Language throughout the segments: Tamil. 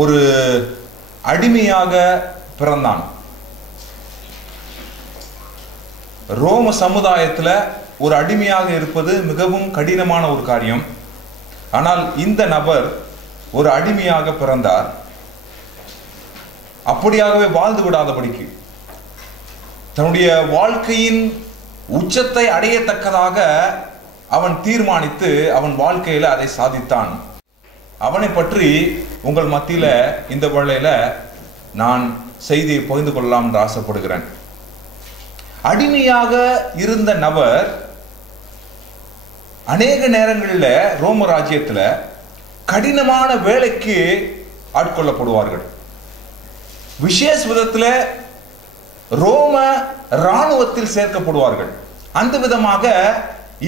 ஒரு அடிமையாக பிறந்தான். ரோம சமுதாயத்தில் ஒரு அடிமையாக இருப்பது மிகவும் கடினமான ஒரு காரியம். ஆனால் இந்த நபர் ஒரு அடிமையாக பிறந்தார். அப்படியாகவே வாழ்ந்து விடாதபடிக்கு தன்னுடைய வாழ்க்கையின் உச்சத்தை அடையத்தக்கதாக அவன் தீர்மானித்து அவன் வாழ்க்கையில அதை சாதித்தான். அவனை பற்றி உங்கள் மத்தியில இந்த வேளையில நான் செய்தியை பகிர்ந்து கொள்ளலாம் என்று ஆசைப்படுகிறேன். அடிமையாக இருந்த நபர் அநேக நேரங்களில் ரோம ராஜ்யத்தில் கடினமான வேலைக்கு ஆட்கொள்ளப்படுவார்கள். விசேஷ விதத்தில் ரோம இராணுவத்தில் சேர்க்கப்படுவார்கள். அந்த விதமாக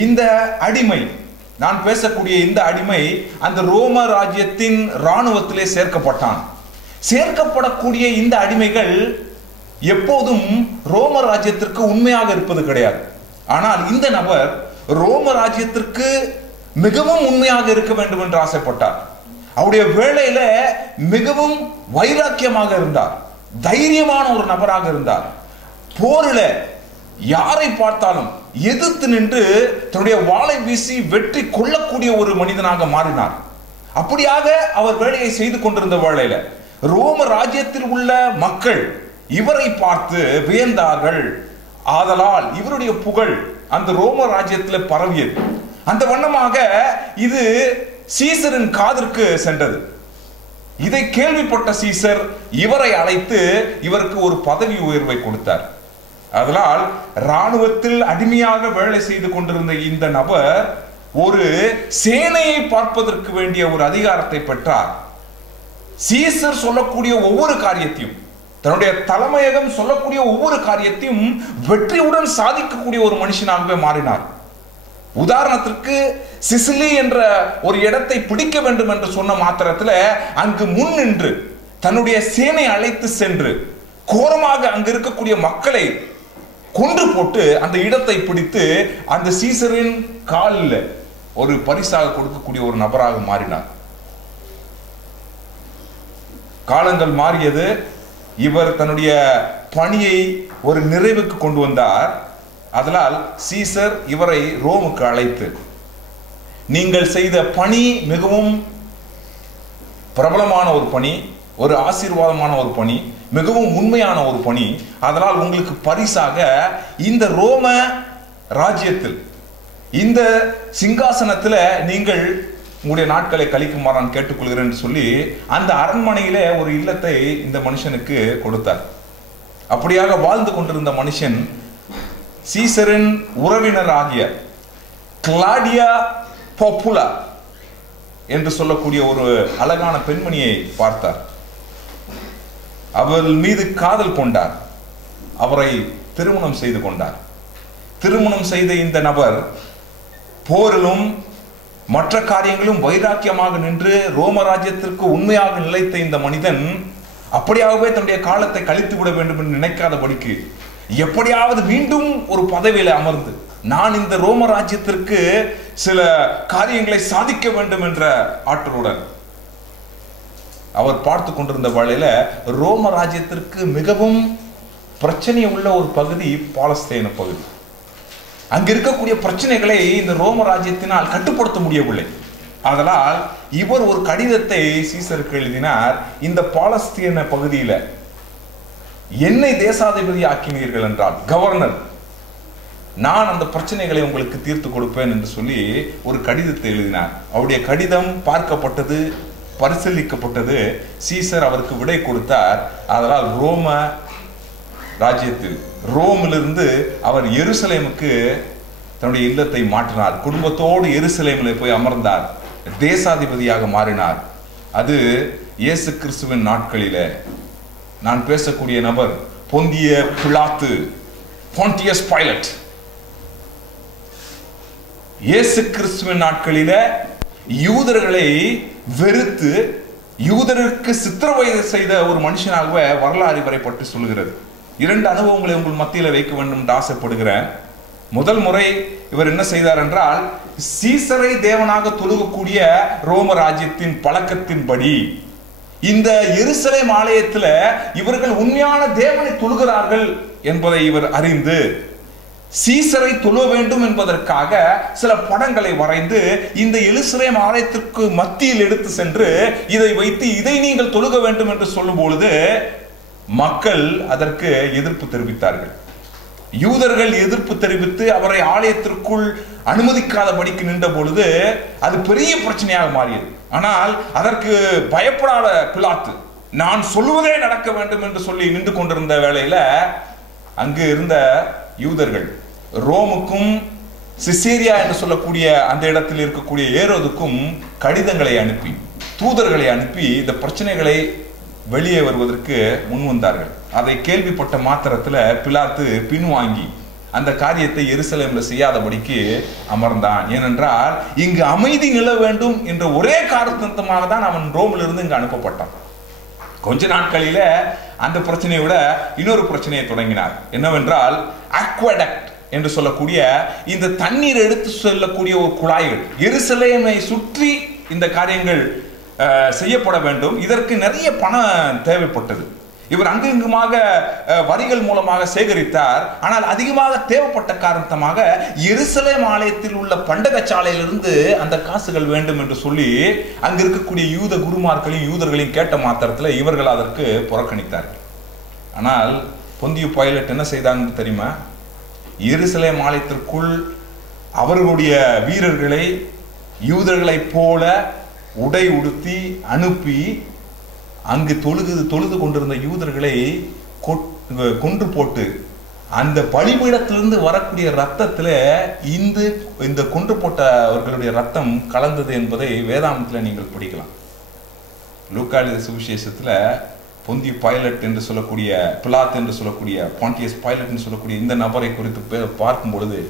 இந்த அடிமை, நான் பேசக்கூடிய இந்த அடிமை அந்த ரோம ராஜ்யத்தின் இராணுவத்திலே சேர்க்கப்பட்டான். சேர்க்கப்படக்கூடிய இந்த அடிமைகள் எப்போதும் ரோம ராஜ்யத்திற்கு உண்மையாக இருப்பது கிடையாது. ஆனால் இந்த நபர் ரோம ராஜ்யத்திற்கு மிகவும் உண்மையாக இருக்க வேண்டும் என்று ஆசைப்பட்டார். அவருடைய வேலையில மிகவும் வைராக்கியமாக இருந்தார். தைரியமான ஒரு நபராக இருந்தார். போரில யாரை பார்த்தாலும் எதிர்த்து நின்று தன்னுடைய வாளை வீசி வெற்றி கொள்ளக்கூடிய ஒரு மனிதனாக மாறினார். அப்படியாக அவர் வேலையை செய்து கொண்டிருந்த வேளையில ரோம ராஜ்யத்தில் உள்ள மக்கள் இவரை பார்த்து வியந்தார்கள். ஆதலால் இவருடைய புகழ் அந்த ரோம ராஜ்யத்தில் பரவியது. அந்த வண்ணமாக இது சீசரின் காதிற்கு சென்றது. இதை கேள்விப்பட்ட சீசர் இவரை அழைத்து இவருக்கு ஒரு பதவி உயர்வை கொடுத்தார். அதனால் இராணுவத்தில் அடிமையாக வேலை செய்து கொண்டிருந்த இந்த நபர் ஒரு சேனையை பார்ப்பதற்கு வேண்டிய ஒரு அதிகாரத்தை பெற்றார். சீசர் சொல்லக்கூடிய ஒவ்வொரு காரியத்தையும், தன்னுடைய தலைமையகம் சொல்லக்கூடிய ஒவ்வொரு காரியத்தையும் வெற்றியுடன் சாதிக்கக்கூடிய ஒரு மனுஷனாகவே மாறினார். உதாரணத்திற்கு சிசிலி என்ற ஒரு இடத்தை பிடிக்க வேண்டும் என்று சொன்ன மாத்திரத்தில் அங்கு முன் நின்று தன்னுடைய சேனை அழைத்து சென்று கோரமாக அங்கு இருக்கக்கூடிய மக்களை கொன்று போட்டு அந்த இடத்தை பிடித்து அந்த சீசரின் காலில் ஒரு பரிசாக கொடுக்கக்கூடிய ஒரு நபராக மாறினார். காலங்கள் மாறியது. இவர் தன்னுடைய பணியை ஒரு நிறைவுக்கு கொண்டு வந்தார். அதனால் சீசர் இவரை ரோமுக்கு அழைத்து, நீங்கள் செய்த பணி மிகவும் பிரபலமான ஒரு பணி, ஒரு ஆசீர்வாதமான ஒரு பணி, மிகவும் உண்மையான ஒரு பணி. அதனால் உங்களுக்கு பரிசாக இந்த ரோம ராஜ்யத்தில் இந்த சிங்காசனத்தில் நீங்கள் உங்களுடைய நாட்களை கழிக்குமாறு நான் கேட்டுக்கொள்கிறேன் என்று சொல்லி அந்த அரண்மனையில ஒரு இல்லத்தை இந்த மனுஷனுக்கு கொடுத்தார். அப்படியாக வாழ்ந்து கொண்டிருந்த மனுஷன் சீசரின் உறவினர் ஆகிய கிளாடியா பாப்புலா என்று சொல்லக்கூடிய ஒரு அழகான பெண்மணியை பார்த்தார். அவள் மீது காதல் கொண்டார். அவரை திருமணம் செய்து கொண்டார். திருமணம் செய்த இந்த நபர் போரிலும் மற்ற காரியங்களும் வைராக்கியமாக நின்று ரோம ராஜ்யத்திற்கு உண்மையாக நிலைத்த இந்த மனிதன் அப்படியாகவே தன்னுடைய காலத்தை கழித்து விட வேண்டும் என்று நினைக்காதபடிக்கு எப்படியாவது மீண்டும் ஒரு பதவியில அமர்ந்து நான் இந்த ரோம ராஜ்யத்திற்கு சில காரியங்களை சாதிக்க வேண்டும் என்ற ஆற்றலுடன் அவர் பார்த்து கொண்டிருந்த வேளையில ரோம ராஜ்யத்திற்கு மிகவும் பிரச்சனை உள்ள ஒரு பகுதி பாலஸ்தீன பகுதி. அங்க இருக்கக்கூடிய பிரச்சனைகளை இந்த ரோம ராஜ்யத்தினால் கட்டுப்படுத்த முடியவில்லை. அதனால் இவர் ஒரு கடிதத்தை சீசருக்கு எழுதினார். இந்த பாலஸ்தீன பகுதியில என்னை தேசாதிபதி ஆக்கினீர்கள் என்றால், கவர்னர், நான் அந்த பிரச்சனைகளை உங்களுக்கு தீர்த்து கொடுப்பேன் என்று சொல்லி ஒரு கடிதத்தை எழுதினார். அவருடைய கடிதம் பார்க்கப்பட்டது, பரிசீலிக்கப்பட்டது. சீசர் அவருக்கு விடை கொடுத்தார். அதனால் ரோம ராஜ்யத்தில் ரோமிலிருந்து அவர் எருசலேமுக்கு தன்னுடைய இல்லத்தை மாற்றினார். குடும்பத்தோடு எருசலேமில் போய் அமர்ந்தார். தேசாதிபதியாக மாறினார். அது இயேசு கிறிஸ்துவின் நாட்களில நான் பேசக்கூடிய நபர் பொந்திய பிலாத்து, பொண்டியஸ் பைலட். இயேசு கிறிஸ்துவின் நாட்களில யூதர்களை வெறுத்து யூதருக்கு சித்திரவதை செய்த ஒரு மனுஷனாகவே வரலாறு இவரை பற்றி சொல்லுகிறது. 2 அனுபவங்களை உங்கள் மத்தியில வைக்க வேண்டும் என்று ஆசைப்படுகிறேன். முதல் முறை இவர் என்ன செய்தார் என்றால், சீசரை தேவனாக தொழுகக்கூடிய ரோம ராஜ்யத்தின் பழக்கத்தின்படி இந்த எருசலேம் ஆலயத்தில் இவர்கள் உண்மையான தேவனை தொழுகிறார்கள் என்பதை இவர் அறிந்து சீசரை தொழ வேண்டும் என்பதற்காக சில படங்களை வரைந்து இந்த எருசலேம் ஆலயத்திற்கு மத்தியில் எடுத்து சென்று இதை வைத்து இதை நீங்கள் தொழுக வேண்டும் என்று சொல்லும் பொழுது மக்கள் அதற்கு எதிர்ப்பு தெரிவித்தார்கள். யூதர்கள் எதிர்ப்பு தெரிவித்து அவரை ஆலயத்திற்குள் அனுமதிக்காதபடிக்கு நின்ற பொழுது அது பெரிய பிரச்சனையாக மாறியது. ஆனால் அதற்கு பயப்படாத பிலாத்து நான் சொல்லுவதே நடக்க வேண்டும் என்று சொல்லி நின்று கொண்டிருந்த வேளையில அங்கு இருந்த யூதர்கள் ரோமுக்கும் சிசேரியா என்று சொல்லக்கூடிய அந்த இடத்தில் இருக்கக்கூடிய ஏரோதுக்கும் கடிதங்களை அனுப்பி தூதர்களை அனுப்பி இந்த பிரச்சனைகளை வெளியே வருவதற்கு முன் வந்தார்கள். அதை கேள்விப்பட்ட மாத்திரத்தில் பிலாத்து பின்வாங்கி அந்த காரியத்தை எருசலேம்ல செய்யாதபடிக்கு அமர்ந்தான். ஏனென்றால் இங்கு அமைதி நில வேண்டும் என்ற ஒரே காரணத்திற்காக தான் அவன் ரோமிலிருந்து இங்கு அனுப்பப்பட்டான். கொஞ்ச நாட்களில அந்த பிரச்சனையை விட இன்னொரு பிரச்சனையை தொடங்கினார். என்னவென்றால் அக்வடக்ட் என்று சொல்லக்கூடிய இந்த தண்ணீர் எடுத்து செல்லக்கூடிய ஒரு குழாய்கள் எருசலேமை சுற்றி இந்த காரியங்கள் செய்யப்பட வேண்டும். இதற்கு நிறைய பணம் தேவைப்பட்டது. இவர் அங்குமாக வரிகள் மூலமாக சேகரித்தார். ஆனால் அதிகமாக தேவைப்பட்ட காரணமாக எருசலேம் ஆலயத்தில் உள்ள பண்டகச்சாலையிலிருந்து அந்த காசுகள் வேண்டும் என்று சொல்லி அங்கு இருக்கக்கூடிய யூத குருமார்களையும் யூதர்களையும் கேட்ட மாத்திரத்தில் இவர்கள் அதற்கு புறக்கணித்தார்கள். ஆனால் பொந்தியு பைலட் என்ன செய்தாங்க தெரியுமா? எருசலேம் ஆலயத்திற்குள் அவர்களுடைய வீரர்களை யூதர்களைப் போல உடை உடுத்தி அனுப்பி அங்கு தொழுது கொண்டிருந்த யூதர்களை கொன்று போட்டு அந்த பலிபீடத்திலிருந்து வரக்கூடிய ரத்தத்துல இந்த கொன்று போட்டவர்களுடைய ரத்தம் கலந்தது என்பதை வேதாமத்தில் நீங்கள் படிக்கலாம். லூக்கா எழுதிய சுவிசேஷத்துல பொந்திய பைலட் என்று சொல்லக்கூடிய பிலாத் என்று சொல்லக்கூடிய பாண்டியஸ் பைலட் என்று சொல்லக்கூடிய இந்த நபரை குறித்து பார்க்கும் பொழுது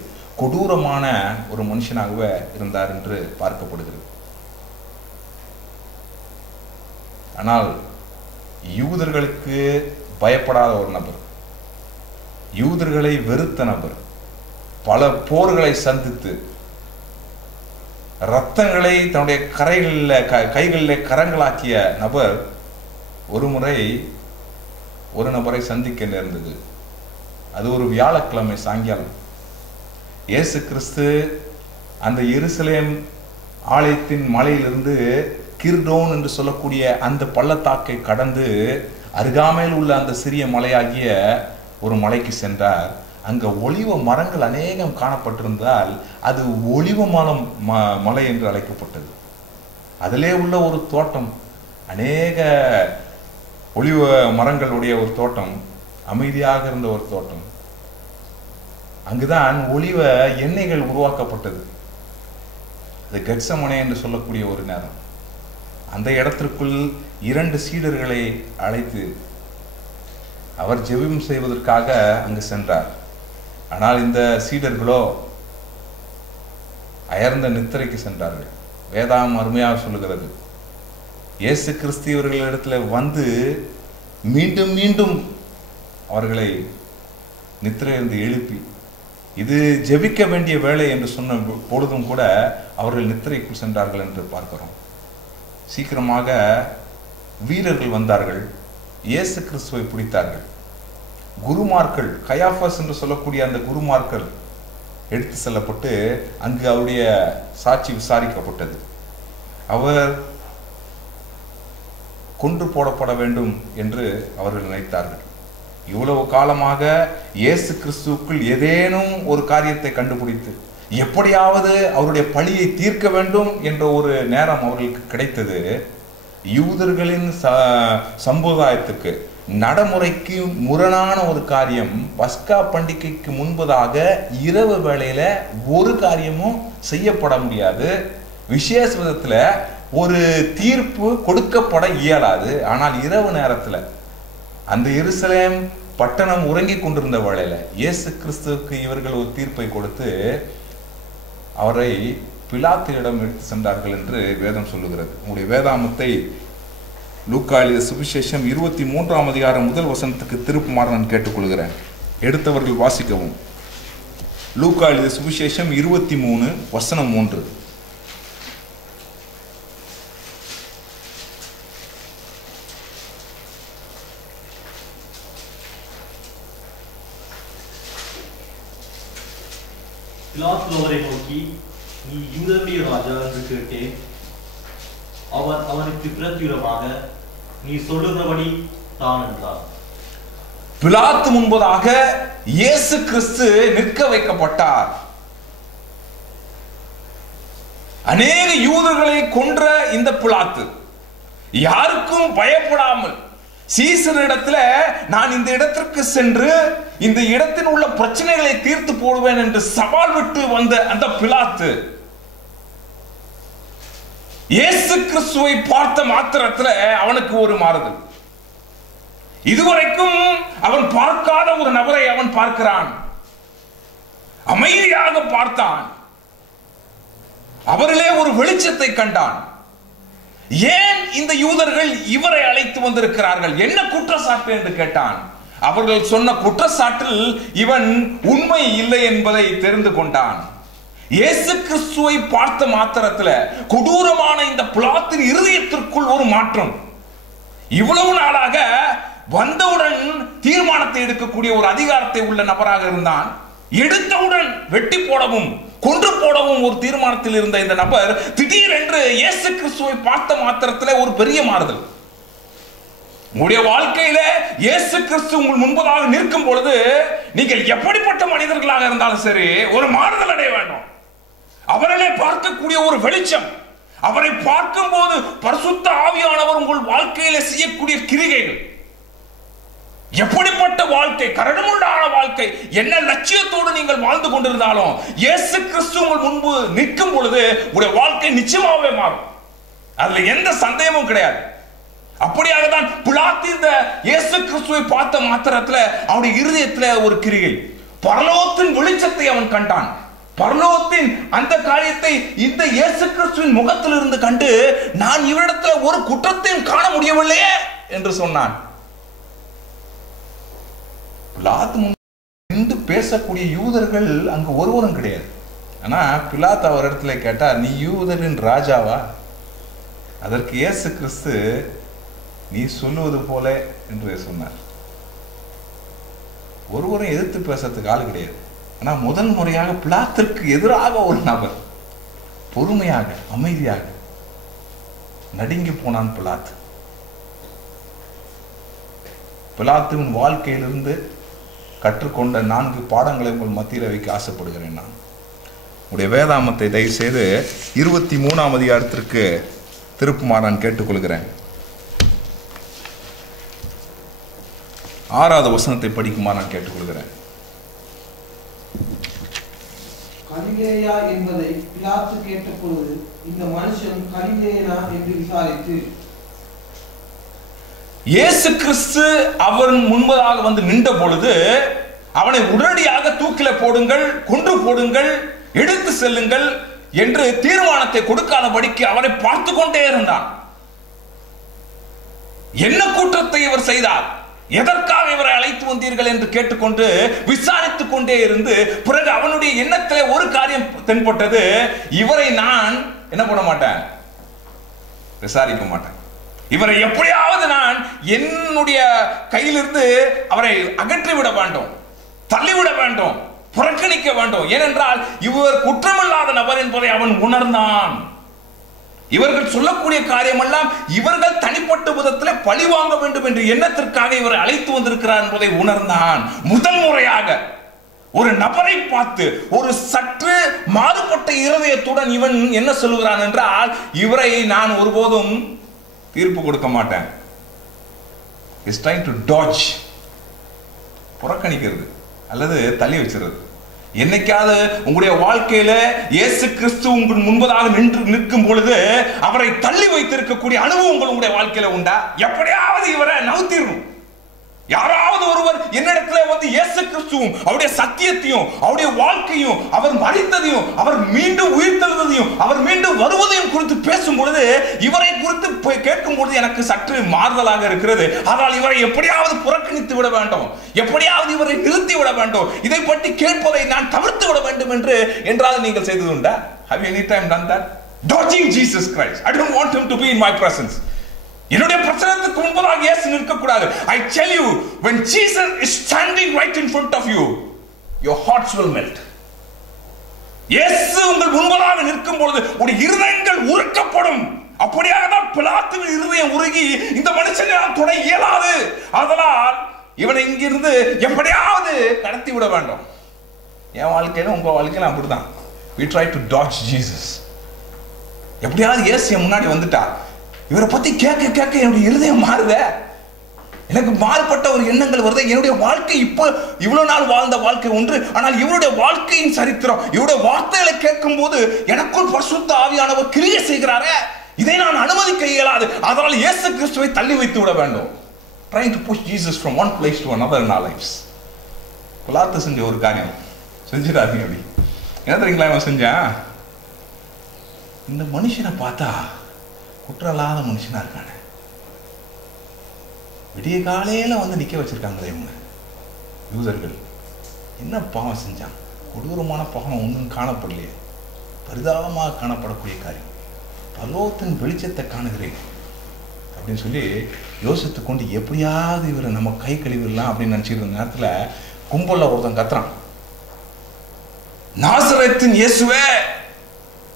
கொடூரமான ஒரு மனுஷனாகவே இருந்தார் என்று பார்க்கப்படுகிறது. ஆனால் யூதர்களுக்கு பயப்படாத ஒரு நபர், யூதர்களை வெறுத்த நபர், பல போர்களை சந்தித்து ரத்தங்களை தன்னுடைய கைகளில் கரங்களாக்கிய நபர் ஒரு முறை ஒரு நபரை சந்திக்க நேர்ந்தது. அது ஒரு வியாழக்கிழமை சாயங்காலம். இயேசு கிறிஸ்து அந்த எருசலேம் ஆலயத்தின் மலையிலிருந்து கிர்டோன் என்று சொல்லக்கூடிய அந்த பள்ளத்தாக்கை கடந்து அருகாமையில் உள்ள அந்த சிறிய மலையாகிய ஒரு மலைக்கு சென்றார். அங்க ஒலிவ மரங்கள் அநேகம் காணப்பட்டிருந்தால் அது ஒலிவ மலை என்று அழைக்கப்பட்டது. அதிலே உள்ள ஒரு தோட்டம், அநேக ஒலிவ மரங்களுடைய ஒரு தோட்டம், அமைதியாக இருந்த ஒரு தோட்டம். அங்குதான் ஒலிவ எண்ணெய்கள் உருவாக்கப்பட்டது. அது கெட்சமனே என்று சொல்லக்கூடிய ஒரு நேரம். அந்த இடத்திற்குள் 2 சீடர்களை அழைத்து அவர் ஜெபம் செய்வதற்காக அங்கு சென்றார். ஆனால் இந்த சீடர்களோ அயர்ந்த நித்திரைக்கு சென்றார்கள். வேதாம் அருமையாக சொல்லுகிறது, இயேசு கிறிஸ்து இவர்களிடத்தில் வந்து மீண்டும் மீண்டும் அவர்களை நித்திரையிலிருந்து எழுப்பி இது ஜெபிக்க வேண்டிய வேலை என்று சொன்ன பொழுதும் கூட அவர்கள் நித்திரைக்குள் சென்றார்கள் என்று பார்க்கிறோம். சீக்கிரமாக வீரர்கள் வந்தார்கள், இயேசு கிறிஸ்துவை பிடித்தார்கள். குருமார்கள், கயாஃபஸ் என்று சொல்லக்கூடிய அந்த குருமார்கள் எடுத்து செல்லப்பட்டு அங்கு அவருடைய சாட்சி விசாரிக்கப்பட்டது. அவர் கொன்று போடப்பட வேண்டும் என்று அவர்கள் நினைத்தார்கள். இவ்வளவு காலமாக இயேசு கிறிஸ்துவுக்குள் ஏதேனும் ஒரு காரியத்தை கண்டுபிடித்து எப்படியாவது அவருடைய பழியை தீர்க்க வேண்டும் என்ற ஒரு நேரம் அவர்களுக்கு கிடைத்தது. யூதர்களின் சம்பிரதாயத்துக்கு நடைமுறைக்கு முரணான ஒரு காரியம், பஸ்கா பண்டிகைக்கு முன்பதாக இரவு வேளையில ஒரு காரியமும் செய்யப்பட முடியாது. விசேஷ விதத்துல ஒரு தீர்ப்பு கொடுக்கப்பட இயலாது. ஆனால் இரவு நேரத்துல அந்த எருசலேம் பட்டணம் உறங்கி கொண்டிருந்த வேளையில இயேசு கிறிஸ்துவுக்கு இவர்கள் ஒரு தீர்ப்பை கொடுத்து அவரை பிலாத்தினிடம் எடுத்து சென்றார்கள் என்று வேதம் சொல்லுகிறது. உங்களுடைய வேதாமத்தை லூக்கா எழுதிய சுவிசேஷம் 23ஆம் அதிகாரம் 1 வசனத்துக்கு திருப்புமாறு நான் கேட்டுக்கொள்கிறேன். எடுத்தவர்கள் வாசிக்கவும். லூக்கா எழுதிய சுவிசேஷம் 23 வசனம் 3. பிலாத்து அவரை நோக்கி, நீ யூதருடைய ராஜா என்று கேட்டேன். அவர் அவனுக்கு பிரத்யுரமாக, நீ சொல்லுகிறபடி தான் என்றார். பிலாத்து முன்பதாக இயேசு கிறிஸ்து நிற்க வைக்கப்பட்டார். அநேக யூதர்களை கொன்ற இந்த பிலாத்து யாருக்கும் பயப்படாமல் சீசரிடத்துல நான் இந்த இடத்திற்கு சென்று இந்த இடத்தில் உள்ள பிரச்சனைகளை தீர்த்து போடுவேன் என்று சவால் விட்டு வந்த அந்த பிலாத்து இயேசு கிறிஸ்துவை பார்த்த மாத்திரத்துல அவனுக்கு ஒரு மாறுதல். இதுவரைக்கும் அவன் பார்க்காத ஒரு நபரை அவன் பார்க்கிறான். அமைதியாக பார்த்தான். அவரிலே ஒரு வெளிச்சத்தை கண்டான். ஏன் இந்த யூதர்கள் இவரை அழைத்து வந்திருக்கிறார்கள், என்ன குற்றச்சாட்டு என்று கேட்டான். அவர்கள் சொன்ன குற்றச்சாட்டில் இவன் உண்மை இல்லை என்பதை தெரிந்து கொண்டான். இயேசு கிறிஸ்துவை பார்த்த மாத்திரத்துல கொடூரமான இந்த பிலாத்தின் இருதயத்திற்குள் ஒரு மாற்றம். இவ்வளவு நாளாக வந்தவுடன் தீர்மானத்தை எடுக்கக்கூடிய ஒரு அதிகாரத்தை உள்ள நபராக இருந்தான். எடுத்தவுடன் வெட்டி போடவும் கொன்று போடவும் ஒரு தீர்மானத்தில் இருந்த இந்த நபர் திடீரென்று இயேசு கிறிஸ்துவை பார்த்த மாத்திரத்தில் ஒரு பெரிய மாறுதல். உங்களுடைய வாழ்க்கையில இயேசு கிறிஸ்து உங்கள் முன்பதாக நிற்கும் பொழுது நீங்கள் எப்படிப்பட்ட மனிதர்களாக இருந்தாலும் சரி ஒரு மாறுதல் அடைய வேண்டும். அவரிலே பார்க்கக்கூடிய ஒரு வெளிச்சம், அவரை பார்க்கும் போது பரிசுத்த ஆவியானவர் உங்கள் வாழ்க்கையில செய்யக்கூடிய கிரிகைகள், எப்படிப்பட்ட வாழ்க்கை, கரடுமுரடான வாழ்க்கை, என்ன லட்சியத்தோடு நீங்கள் வாழ்ந்து கொண்டிருந்தாலும் இயேசு கிறிஸ்து உங்கள் முன்பு நிற்கும் பொழுது உங்களுடைய வாழ்க்கை நிச்சயமாகவே மாறும். அதுல எந்த சந்தேகமும் கிடையாது. அப்படியாக தான் பிலாத்து இந்த இயேசு கிறிஸ்துவை பார்த்த மாத்திரத்துல அவனுடைய இருதயத்துல ஒரு கிரிகை, பரலோகத்தின் வெளிச்சத்தை அவன் கண்டான். பரலோகத்தின் அந்த காரியத்தை இந்த இயேசு கிறிஸ்துவின் முகத்தில் இருந்து கண்டு நான் இவரிடத்துல ஒரு குற்றத்தையும் காண முடியவில்லையே என்று சொன்னான். பிலாத்து நின்று பேசக்கூடிய யூதர்கள் அங்கு ஒருவரும் கிடையாது. ஆனா பிலாத்து அவர் இடத்துல கேட்டா, நீ யூதரின் ராஜாவா? அதற்கு இயேசு கிறிஸ்து, நீ சொல்லுவது போல என்று சொன்னார். ஒருவரும் எதிர்த்து பேசுறதுக்கு ஆள் கிடையாது. ஆனா முதல் முறையாக பிலாத்திற்கு எதிராக ஒரு நபர் பொறுமையாக அமைதியாக நடுங்கி போனான் பிலாத்து. பிலாத்துவின் வாழ்க்கையிலிருந்து கற்றுக்கொண்ட 4 பாடங்களை உங்கள் மத்தியில் வைக்க ஆசைப்படுகிறேன். நான் உடைய வேதாமத்தை தயவு செய்து 23ஆம் அதிகாரத்திற்கு திருப்புமாறு நான் கேட்டுக்கொள்கிறேன். 6வது வசனத்தை படிக்குமாறு நான் கேட்டுக்கொள்கிறேன். கலிலேயா என்பதை பிலாத்து கேட்டபொழுது இந்த மனுஷன் கலிலேயனா என்று விசாரித்து, இயேசு கிறிஸ்து அவன் முன்பதாக வந்து நின்ற பொழுது அவனை உடனடியாக தூக்கில போடுங்கள், கொன்று போடுங்கள், எடுத்து செல்லுங்கள் என்று தீர்மானத்தை கொடுக்காதபடிக்கு அவரை பார்த்து கொண்டே இருந்தான். என்ன குற்றத்தை இவர் செய்தார், எதற்காக இவரை அழைத்து வந்தீர்கள் என்று கேட்டுக்கொண்டு விசாரித்துக் கொண்டே இருந்து பிறகு அவனுடைய எண்ணத்தில் ஒரு காரியம் தென்பட்டது, இவரை நான் என்ன பண்ண மாட்டேன், விசாரிக்க மாட்டேன். இவரை எப்படியாவது நான் என்னுடைய கையிலிருந்து அவரை அகற்றிவிட வேண்டும், தள்ளிவிட வேண்டும், புறக்கணிக்க வேண்டும். ஏனென்றால் இவர் குற்றமில்லாத நபர் என்பதை அவன் உணர்ந்தான். இவர்கள் சொல்லக்கூடிய காரியம் எல்லாம் இவர்கள் தனிப்பட்ட விதத்தில் பழி வாங்க வேண்டும் என்ற எண்ணத்திற்காக இவரை அழைத்து வந்திருக்கிறார் என்பதை உணர்ந்தான். முதல் முறையாக ஒரு நபரை பார்த்து ஒரு சற்று மாறுபட்ட இருதயத்துடன் இவன் என்ன சொல்லுகிறான் என்றால், இவரை நான் ஒருபோதும் தீர்ப்பு கொடுக்க மாட்டேன். இஸ் ட்ரைங் டு டாட்ஜ், புறக்கணிக்கிறது அல்லது தள்ளி வச்சிருது. என்னைக்காவது உங்களுடைய வாழ்க்கையில இயேசு கிறிஸ்து உங்கள் முன்பதாக நிற்கும் பொழுது அவரை தள்ளி வைத்திருக்கக்கூடிய அனுபவங்கள் உங்களுடைய வாழ்க்கையில உண்டா? எப்படியாவது இவரை நவுத்திடணும். யாராவது ஒருவர் என்னிடத்துல வந்து இயேசு கிறிஸ்துவும் அவருடைய சத்தியத்தையும் அவருடைய வாழ்க்கையும் அவர் மரித்ததையும் அவர் மீண்டும் உயிர்த்தெழுந்ததையும் அவர் மீண்டும் வருவதையும் குறித்து பேசும் பொழுது இவரை குறித்து கேட்கும் பொழுது எனக்கு சற்று மாறுதலாக இருக்கிறது. ஆனால் இவரை எப்படியாவது புறக்கணித்து விட வேண்டும், எப்படியாவது இவரை நிறுத்தி விட வேண்டும், இதை பற்றி கேட்பதை நான் தவிர்த்து விட வேண்டும் என்றால் நீங்கள் செய்ததுண்டா? Have you any time done that? Dodging Jesus Christ. I don't want him to be in my presence. என்னுடைய பிரசன்னத்துக்கு முன்பதாக இயேசு நிற்க கூடாது. I tell you, when Jesus is standing right in front of you, your hearts will melt. இயேசு உங்கள் முன்பதாக நிற்கும் பொழுது ஒரு இருதயங்கள் உருக்கப்படும். அப்படியாக தான் பிலாத்துவின் இருதயம் உருகி இந்த மனுஷனை தொட இயலாது, அதனால் இவனை இங்கிருந்து எப்படியாவது கடத்தி விட வேண்டும். என் வாழ்க்கையில உங்க வாழ்க்கையில அப்படிதான். we try to dodge Jesus. எப்படியாவது இயேசு முன்னாடி வந்துட்டா இவரை பத்தி கேட்க கேட்க என்னுடைய இருதயம் மாறுதே, எனக்கு மாறுபட்ட ஒரு எண்ணங்கள் வருது. என்னுடைய வாழ்க்கை இப்போ இவ்வளவு நாள் வாழ்ந்த வாழ்க்கை ஒன்று, ஆனால் இவருடைய வாழ்க்கையின் சரித்திரம், இவருடைய வார்த்தைகளை கேட்கும் போது எனக்குள் பரிசுத்த ஆவியானவர் கிரியை செய்கிறாரே, இதை நான் அனுமதிக்க இயலாது, அதனால் இயேசு கிறிஸ்துவை தள்ளி வைத்து விட வேண்டும். trying to push Jesus from one place to another in our lives. பிலாத்து செஞ்ச ஒரு காரியம் செஞ்சிடாதீங்க. அப்படி என்ன தெரியுங்களா அவன் செஞ்சான்? இந்த மனுஷனை பார்த்தா குற்றமில்லாத மனுஷனா இருக்கானே, விடிய காலையில வந்து நிக்க வச்சிருக்காங்களே இவங்க யூதர்கள், என்ன பாவம் செஞ்சான்? கொடூரமான பாவம் ஒன்றும் காணப்படலையே, பரிதாபமாக காணப்படக்கூடிய காரியம், பரலோகத்தின் வெளிச்சத்தை காணுகிறேன் அப்படின்னு சொல்லி யோசித்து கொண்டு எப்படியாவது இவரை நம்ம கை கழுவிடலாம் அப்படின்னு நினைச்சிருந்த நேரத்துல கும்பல்ல ஒருத்தன் கத்துறான், நாசரேத்தின் இயேசுவே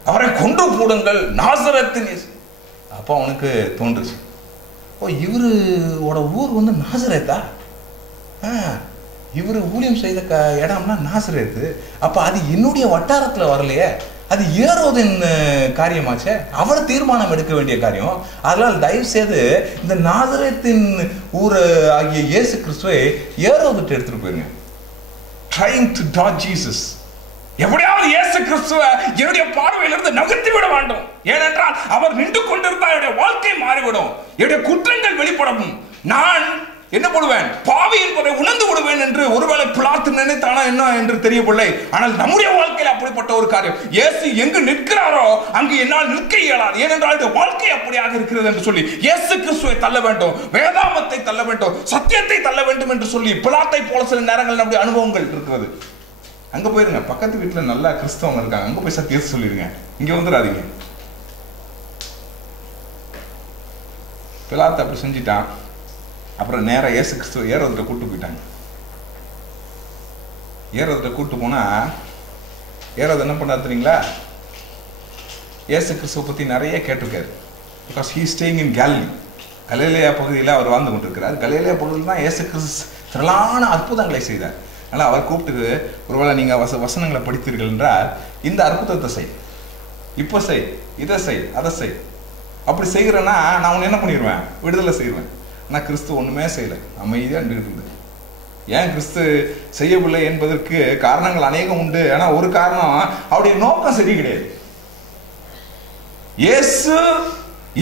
அவரை கொண்டு போடுங்கள், நாசரேத்தின் இயேசு. அப்போ அவனுக்கு தோன்றுச்சு, ஓ இவரோட ஊர் வந்து நாசரேத்தா, இவரு ஊழியம் செய்த இடம்னா நாசரேத்து, அப்ப அது என்னுடைய வட்டாரத்துல வரலையே, அது ஏரோதின் காரியமாச்சே, அவர் தீர்மானம் எடுக்க வேண்டிய காரியம். அதனால் தயவு செய்து இந்த நாசரேத்தின் ஊர் ஆகிய இயேசு கிறிஸ்துவை ஏரோதுட்டு எடுத்துட்டு போயிருங்க. trying to dodge Jesus. எப்படியாவது இயேசு கிறிஸ்துவை என்னுடைய பார்வையிலிருந்து நகர்த்தி விட வேண்டும். ஏனென்றால் அவர் நின்று கொண்டிருந்தால் என்னுடைய வாழ்க்கை மாறிவிடும், என்னுடைய குற்றங்கள் வெளிப்படும், நான் என்ன பண்ணுவேன், பாவி என்பதை உணர்ந்து விடுவேன் என்று ஒருவேளை பிலாத்து நினைத்தானா என்ன என்று தெரியவில்லை. ஆனால் நம்முடைய வாழ்க்கையில் அப்படிப்பட்ட ஒரு காரியம், இயேசு எங்கு நிற்கிறாரோ அங்கு என்னால் நிற்க இயலாது, ஏனென்றால் இந்த வாழ்க்கை அப்படியாக இருக்கிறது என்று சொல்லி இயேசு கிறிஸ்துவை தள்ள வேண்டும், வேதாமத்தை தள்ள வேண்டும், சத்தியத்தை தள்ள வேண்டும் என்று சொல்லி பிலாத்தை போல சில நேரங்கள் நம்முடைய அனுபவங்கள் இருக்கிறது. அங்க போயிருங்க, பக்கத்து வீட்டுல நல்லா கிறிஸ்தவங்க இருக்காங்க, அங்க போய் சத்தியத்தை சொல்லிடுங்க, இங்க வந்துடாதீங்க. பிலாத்து அப்படி செஞ்சிட்டான். அப்புறம் நேரம் இயேசு கிறிஸ்துவ ஏரோதுட்ட கூட்டு போயிட்டாங்க. ஏரோதுட்ட கூட்டு போனா ஏரோது என்ன பண்ணாரு தெரியுங்களா? இயேசு கிறிஸ்துவ பத்தி நிறைய கேட்டிருக்காரு. Because he staying in Galilee, கலிலேயா பகுதியில் அவர் வாழ்ந்து கொண்டிருக்கிறார். கலிலேயா பகுதியில் தான் இயேசு கிறிஸ்து திரளான அற்புதங்களை செய்தார். அதனால் அவர் கூப்பிட்டு, ஒருவேளை நீங்கள் வசனங்களை படித்தீர்கள் என்றால் இந்த அற்புதத்தை செய், இப்போ செய், இதை செய், அதை செய், அப்படி செய்கிறேன்னா நான் உன்னை என்ன பண்ணிடுவேன், விடுதலை செய்வேன். ஆனால் கிறிஸ்து ஒன்றுமே செய்யலை, அமைதியாக நின்றுட்டு இருந்தது. ஏன் கிறிஸ்து செய்யவில்லை என்பதற்கு காரணங்கள் அநேகம் உண்டு. ஆனால் ஒரு காரணம், அவருடைய நோக்கம் சரி கிடையாது.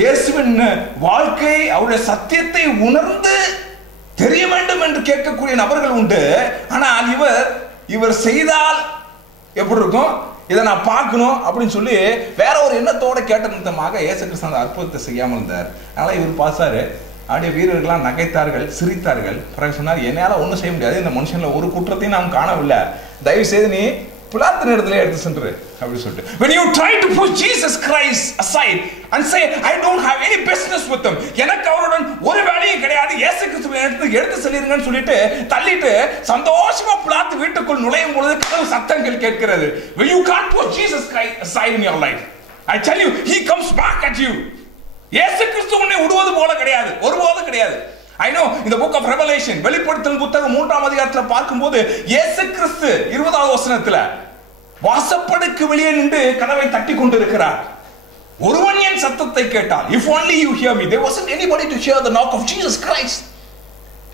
இயேசுவின் வாழ்க்கை, அவருடைய சத்தியத்தை உணர்ந்து தெரிய வேண்டும் என்று கேட்கக்கூடிய நபர்கள் உண்டு. ஆனால் இவர் செய்தால் எப்படி இருக்கும், இதை நான் பார்க்கணும் அப்படின்னு சொல்லி வேற ஒரு எண்ணத்தோட கேட்ட நிமித்தமாக இயேசு கிறிஸ்து அந்த அற்புதத்தை செய்யாமல் இருந்தார். அதனால இவர் பார்த்தாரு, அப்படியே வீரர்கள்லாம் நகைத்தார்கள், சிரித்தார்கள். பிறகு சொன்னார், என்னால் ஒன்றும் செய்ய முடியாது, இந்த மனுஷன்ல ஒரு குற்றத்தையும் நாம் காணவில்லை, தயவு செய்து நீ பிலாத்தின் இடத்துல எடுத்து சென்று அப்படி சொல்லிட்டு. When you try to push Jesus Christ aside and say I don't have any business with him, எனக்கு அவருடன் ஒரு வேலையும் கிடையாது, இயேசு கிறிஸ்துவை எடுத்து சொல்லிருங்கன்னு சொல்லிட்டு தள்ளிட்டு சந்தோஷமா பிலாத்து வீட்டுக்குள் நுழையும் பொழுது கதவு சத்தங்கள் கேட்கிறது. When you can't push Jesus Christ aside in your life, I tell you, he comes back at you. இயேசு கிறிஸ்து உன்னை விடுவது போல கிடையாது, ஒருபோதும் கிடையாது. I know in the book of Revelation, வெளிப்படுத்தல் புத்தகம் 3ஆம் அதிகாரத்தில் பார்க்கும்போது இயேசு கிறிஸ்து 20வது வசனத்துல வாசற்படிக்கு வெளியே நின்று கதவை தட்டி கொண்டிருக்கிறார். ஒருவன் என் சத்தத்தை கேட்டால், if only you hear me. There wasn't anybody to hear the knock of Jesus Christ.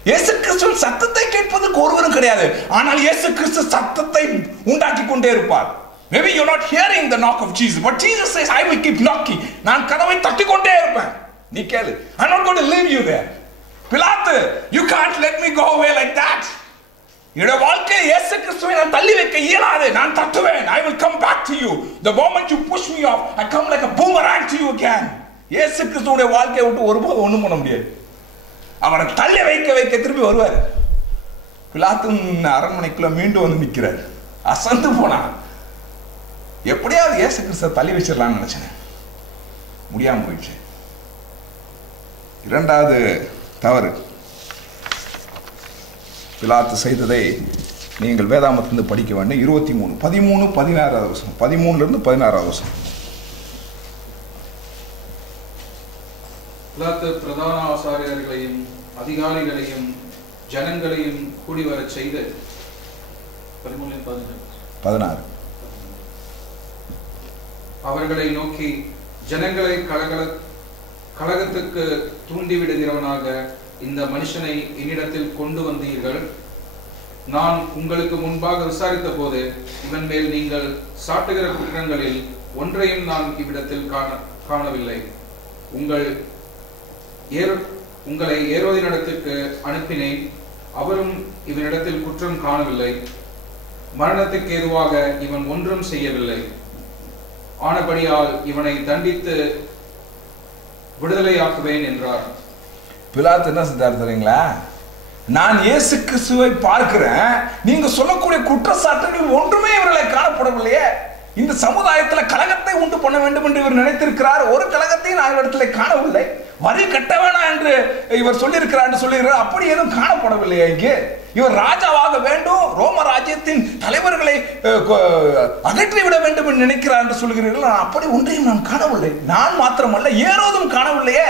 இயேசு கிறிஸ்துவின் சத்தத்தை கேட்பதற்கு ஒருவரும் கிடையாது. ஆனால் இயேசு கிறிஸ்து சத்தத்தை உண்டாக்கி கொண்டே இருப்பார். Maybe you're not hearing the knock of Jesus, but Jesus says, I will keep knocking. நான் கதவை தட்டி கொண்டே இருப்பேன், நீ கேளு. I'm not going to leave you there. பிலாத்து, you can't let me go away like that. என்னோட வாழ்க்கையில் இயேசு கிறிஸ்துவை நான் தள்ளி வைக்க இயலாது, நான் தட்டுவேன். I will come back to you. The moment you push me off, I come like a boomerang to you again. இயேசு கிறிஸ்துவோட வாழ்க்கையை விட்டு ஒருபோதும் ஒண்ணும் பண்ண முடியாது. அவரை தள்ளி வைக்க திரும்பி வருவார். பிலாத்தின் அரண்மனைக்குள்ள மீண்டும் வந்து நிற்கிறார். அசந்து போனான். எப்படியாவது இயேசு கிறிஸ்துவை தள்ளி வச்சிடலாம்னு நினைச்சேன், முடியாம போயிடுச்சு. இரண்டாவது தவறு, பிலாத்து செய்ததை நீங்கள் வேதாமத்திலிருந்து படிக்க வேண்டும். 23, 13, 16 வசனம். 13 16 வசனம். பிலாத்து பிரதான ஆசாரியர்களையும் அதிகாரிகளையும் ஜனங்களையும் கூடி வரச் செய்து 16 அவர்களை நோக்கி, ஜனங்களை கலகத்துக்கு தூண்டிவிடுகிறவனாக இந்த மனுஷனை என்னிடத்தில் கொண்டு வந்தீர்கள். நான் உங்களுக்கு முன்பாக விசாரித்த போது இவன் மேல் நீங்கள் சாட்டுகிற குற்றங்களில் ஒன்றையும் நான் இவ்விடத்தில் காணவில்லை. உங்களை ஏரோதினிடத்திற்கு அனுப்பினேன். அவரும் இவனிடத்தில் குற்றம் காணவில்லை. மரணத்துக்கு ஏதுவாக இவன் ஒன்றும் செய்யவில்லை. ஆனபடியால் இவனை தண்டித்து விடுதலையாக்குவேன் என்றார். பிலாத்து என்ன செஞ்சார் தெரியுங்களா? நான் இயேசு கிறிஸ்துவை பார்க்கிறேன், நீங்க சொல்லக்கூடிய குற்றச்சாட்டுகள் ஒன்றுமே இவர்களை காணப்படவில்லையே. இந்த சமுதாயத்தில் கலகத்தை உண்டு பண்ண வேண்டும் என்று இவர் நினைத்திருக்கிறார். ஒரு கலகத்தையும் நான் இடத்துல காணவில்லை. வரி கட்ட வேணாம் என்று இவர் சொல்லியிருக்கிறார் என்று சொல்லுகிறார். அப்படி எதுவும் காணப்படவில்லையே. இங்கே இவர் ராஜாவாக வேண்டும், ரோம ராஜ்யத்தின் தலைவர்களை அகற்றிவிட வேண்டும் என்று நினைக்கிறார் என்று சொல்கிறீர்கள். அப்படி ஒன்றையும் நான் காணவில்லை. நான் மாத்திரமல்ல, ஏரோதும் காணவில்லையே.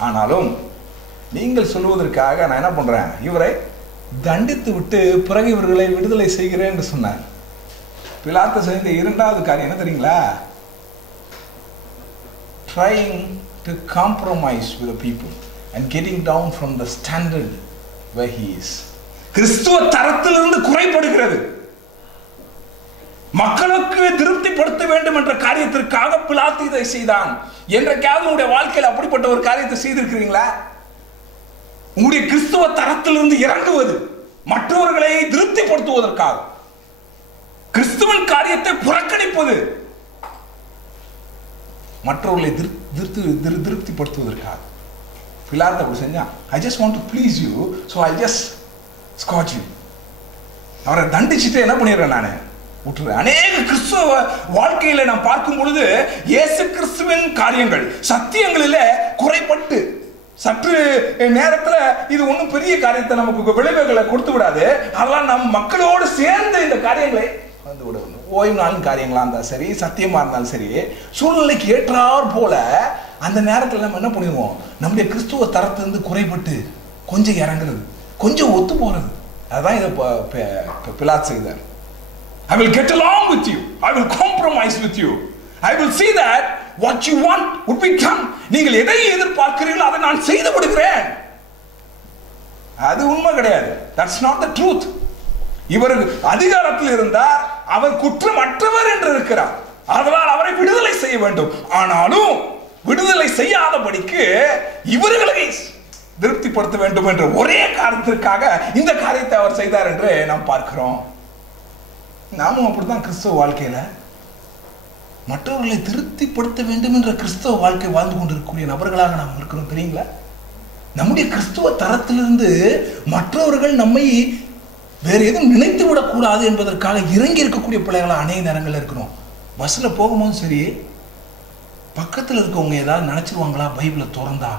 ஆனாலும் நீங்கள் சொல்வதற்காக நான் என்ன பண்றேன், இவரை தண்டித்து விட்டு பிறகு இவர்களை விடுதலை செய்கிறேன் என்று சொன்னார். பிலாத்து செய்த இரண்டாவது காரியம் என்ன தெரியுங்களா? trying to compromise with the people and getting down from the standard where he is. கிறிஸ்துவ தரத்திலிருந்து குறைபடுகிறது. மக்களுக்கு திருப்திப்படுத்த வேண்டும் என்ற காரியத்திற்காக பிலாத்து இதை செய்தான். என்றைக்காவது உங்களுடைய வாழ்க்கையில் அப்படிப்பட்ட ஒரு காரியத்தை செய்திருக்கிறீங்களா? உங்களுடைய கிறிஸ்துவ தரத்திலிருந்து இறங்குவது மற்றவர்களை திருப்திப்படுத்துவதற்காக, கிறிஸ்துவின் காரியத்தை புறக்கணிப்பது மற்றவர்களை திருப்திப்படுத்துவதற்காக. பிலாத்து அப்படி செஞ்சான். I just want to please you, so I'll just scourge you. அவரை தண்டிச்சுட்டு என்ன பண்ணிடுறேன், நான் விட்டுறேன். அநேக கிறிஸ்துவ வாழ்க்கையில நான் பார்க்கும் பொழுது இயேசு கிறிஸ்துவின் காரியங்கள் சத்தியங்களில குறைபட்டு சற்று நேரத்தில் இது ஒன்றும் பெரிய காரியத்தை நமக்கு விளைவுகளை கொடுத்து விடாது. அதெல்லாம் நம் மக்களோடு சேர்ந்து இந்த காரியங்களை வந்து விட வேண்டும். ஓய்வு நாளின் காரியங்களா இருந்தாலும் சரி, சத்தியமா இருந்தாலும் சரி, சூழ்நிலைக்கு ஏற்றார் போல அந்த நேரத்தில் நம்ம என்ன பண்ணுவோம், நம்முடைய கிறிஸ்துவ தரத்திலிருந்து குறைபட்டு கொஞ்சம் இறங்குறது, கொஞ்சம் ஒத்து போறது. அதுதான் இதை பிலாத்து செய்தார். I will get along with you. I will compromise with you. I will see that what you want would be done. நீங்கள் எதை எதிர்பார்க்கிறீர்களோ அதை நான் செய்து விடுகிறேன். அது உண்மை கிடையாது. That's not the truth. இவர் அதிகாரத்தில் இருந்தார், அவர் குற்றமற்றவர் என்று இருக்கிறார். அதனால் அவரை விடுதலை செய்ய வேண்டும். ஆனாலும் விடுதலை செய்யாதபடிக்கு இவர்களை திருப்திப்படுத்த வேண்டும் என்ற ஒரே காரணத்திற்காக இந்த காரியத்தை அவர் செய்தார் என்று நாம் பார்க்கிறோம். நாமும் அப்படித்தான் கிறிஸ்தவ வாழ்க்கையில மற்றவர்களை திருப்திப்படுத்த வேண்டும் என்ற கிறிஸ்தவ வாழ்க்கை வாழ்ந்து கொண்டிருக்கக்கூடிய நபர்களாக நாம் இருக்கிறோம். தெரியுங்களா? நம்முடைய கிறிஸ்துவ தரத்திலிருந்து மற்றவர்கள் நம்மை வேற எதுவும் நினைத்து விடக்கூடாது என்பதற்காக இறங்கி இருக்கக்கூடிய பிள்ளைகளாக அநேக நேரங்கள் இருக்கிறோம். பஸ்ல போகும்போது சரி, பக்கத்தில் இருக்கவங்க ஏதாவது நினைச்சிருவாங்களா பைபிளை திறந்தா,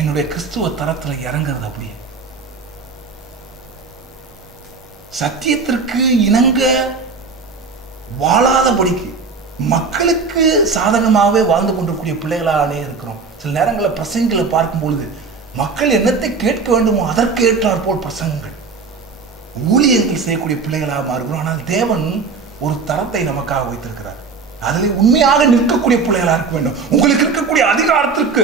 என்னுடைய கிறிஸ்துவ தரத்துல இறங்குறது அப்படியே சத்தியத்திற்கு இணங்க வாழாதபடிக்கு மக்களுக்கு சாதகமாகவே வாழ்ந்து கொண்டிருக்கூடிய பிள்ளைகளானே இருக்கிறோம். சில நேரங்களில் பிரசங்களை பார்க்கும் பொழுது மக்கள் என்னத்தை கேட்க வேண்டுமோ அதற்கு ஏற்றார் போல் பிரசங்கங்கள், ஊழியங்கள் செய்யக்கூடிய பிள்ளைகளாக மாறுகிறோம். ஆனால் தேவன் ஒரு தரத்தை நமக்காக வைத்திருக்கிறார். அதில் உண்மையாக நிற்கக்கூடிய பிள்ளைகளாக இருக்க வேண்டும். உங்களுக்கு இருக்கக்கூடிய அதிகாரத்திற்கு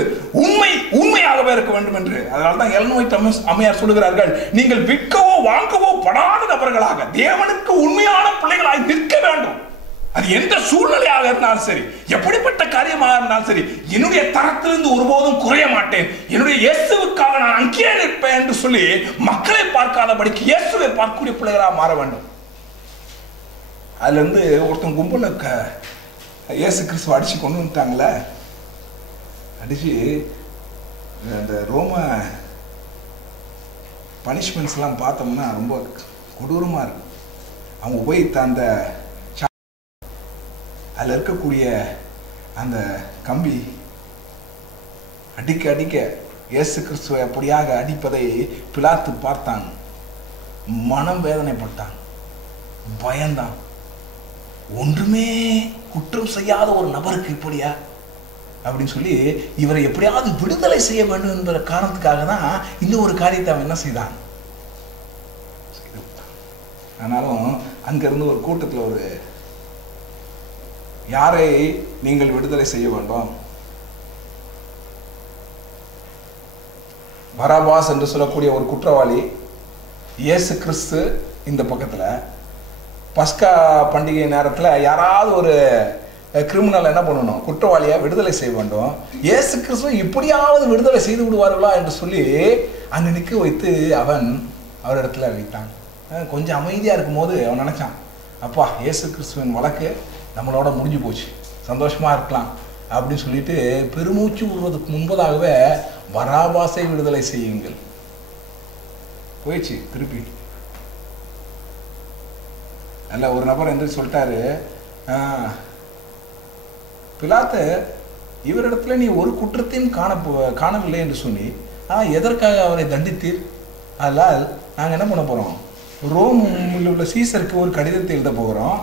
உண்மையாகவே இருக்க வேண்டும் என்று. அதனால்தான் எலன் ஒயிட் அம்மையார் சொல்லுகிறார்கள், நீங்கள் விற்கவோ வாங்கவோ படாத நபர்களாக தேவனுக்கு உண்மையான பிள்ளைகளாய் நிற்க வேண்டும். அது எந்த சூழ்நிலையாக இருந்தாலும் சரி, எப்படிப்பட்ட காரியமாக இருந்தாலும் சரி, என்னுடைய தரத்திலிருந்து ஒருபோதும் குறைய மாட்டேன், என்னுடைய இயேசுவுக்காக நான் அங்கேயே நிற்பேன் என்று சொல்லி மக்களை பார்க்காதபடிக்கு இயேசுவை பார்க்கக்கூடிய பிள்ளைகளாக மாற வேண்டும். அதுல இருந்து ஒருத்தன் கும்பல இயேசு கிறிஸ்துவ அடிச்சு கொண்டு வந்துட்டாங்களே, அடிச்சு இந்த ரோம பனிஷ்மெண்ட்ஸ் எல்லாம் பார்த்தோம்னா ரொம்ப கொடூரமா இருக்கு. அவங்க போய் அந்த அதில் இருக்கக்கூடிய அந்த கம்பி அடிக்க இயேசு கிறிஸ்துவை அப்படியாக அடிப்பதை பிலாத்து பார்த்தான், மனம் வேதனைப்பட்டான், பயந்தான். ஒன்றுமே குற்றம் செய்யாத ஒரு நபருக்கு இப்படியா அப்படின்னு சொல்லி இவரை எப்படியாவது விடுதலை செய்ய வேண்டும் என்ற காரணத்துக்காக தான் இந்த ஒரு காரியத்தை அவன் என்ன செய்தான். ஆனாலும் அங்கிருந்து ஒரு கூட்டத்தில் ஒரு யாரை நீங்கள் விடுதலை செய்ய வேண்டும், பராபாஸ் என்று சொல்லக்கூடிய ஒரு குற்றவாளி, இயேசு கிறிஸ்து இந்த பக்கத்தில். பஸ்கா பண்டிகை நேரத்தில் யாராவது ஒரு கிரிமினல் என்ன பண்ணணும், குற்றவாளியை விடுதலை செய்ய வேண்டும். இயேசு கிறிஸ்துவை இப்படியாவது விடுதலை செய்து விடுவார்களா என்று சொல்லி அங்கே நிற்க வைத்து அவன் அவரிடத்துல வைத்தான். கொஞ்சம் அமைதியாக இருக்கும்போது அவன் நினச்சான், அப்பா இயேசு கிறிஸ்துவின் வழக்கு நம்மளோட முடிஞ்சு போச்சு, சந்தோஷமாக இருக்கலாம் அப்படின்னு சொல்லிட்டு பெருமூச்சு விடுவதற்கு முன்பதாகவே பராபாசை விடுதலை செய்யுங்கள் போயிடுச்சு. திருப்பி அல்ல ஒரு நபர் என்று சொல்லிட்டாரு, பிலாத்து இவரிடத்துல நீ ஒரு குற்றத்தையும் காணவில்லை என்று சொல்லி எதற்காக அவரை தண்டித்தீர்? அதனால் நாங்கள் என்ன பண்ண போகிறோம், ரோமில் உள்ள சீசருக்கு ஒரு கடிதத்தை எழுத போகிறோம்,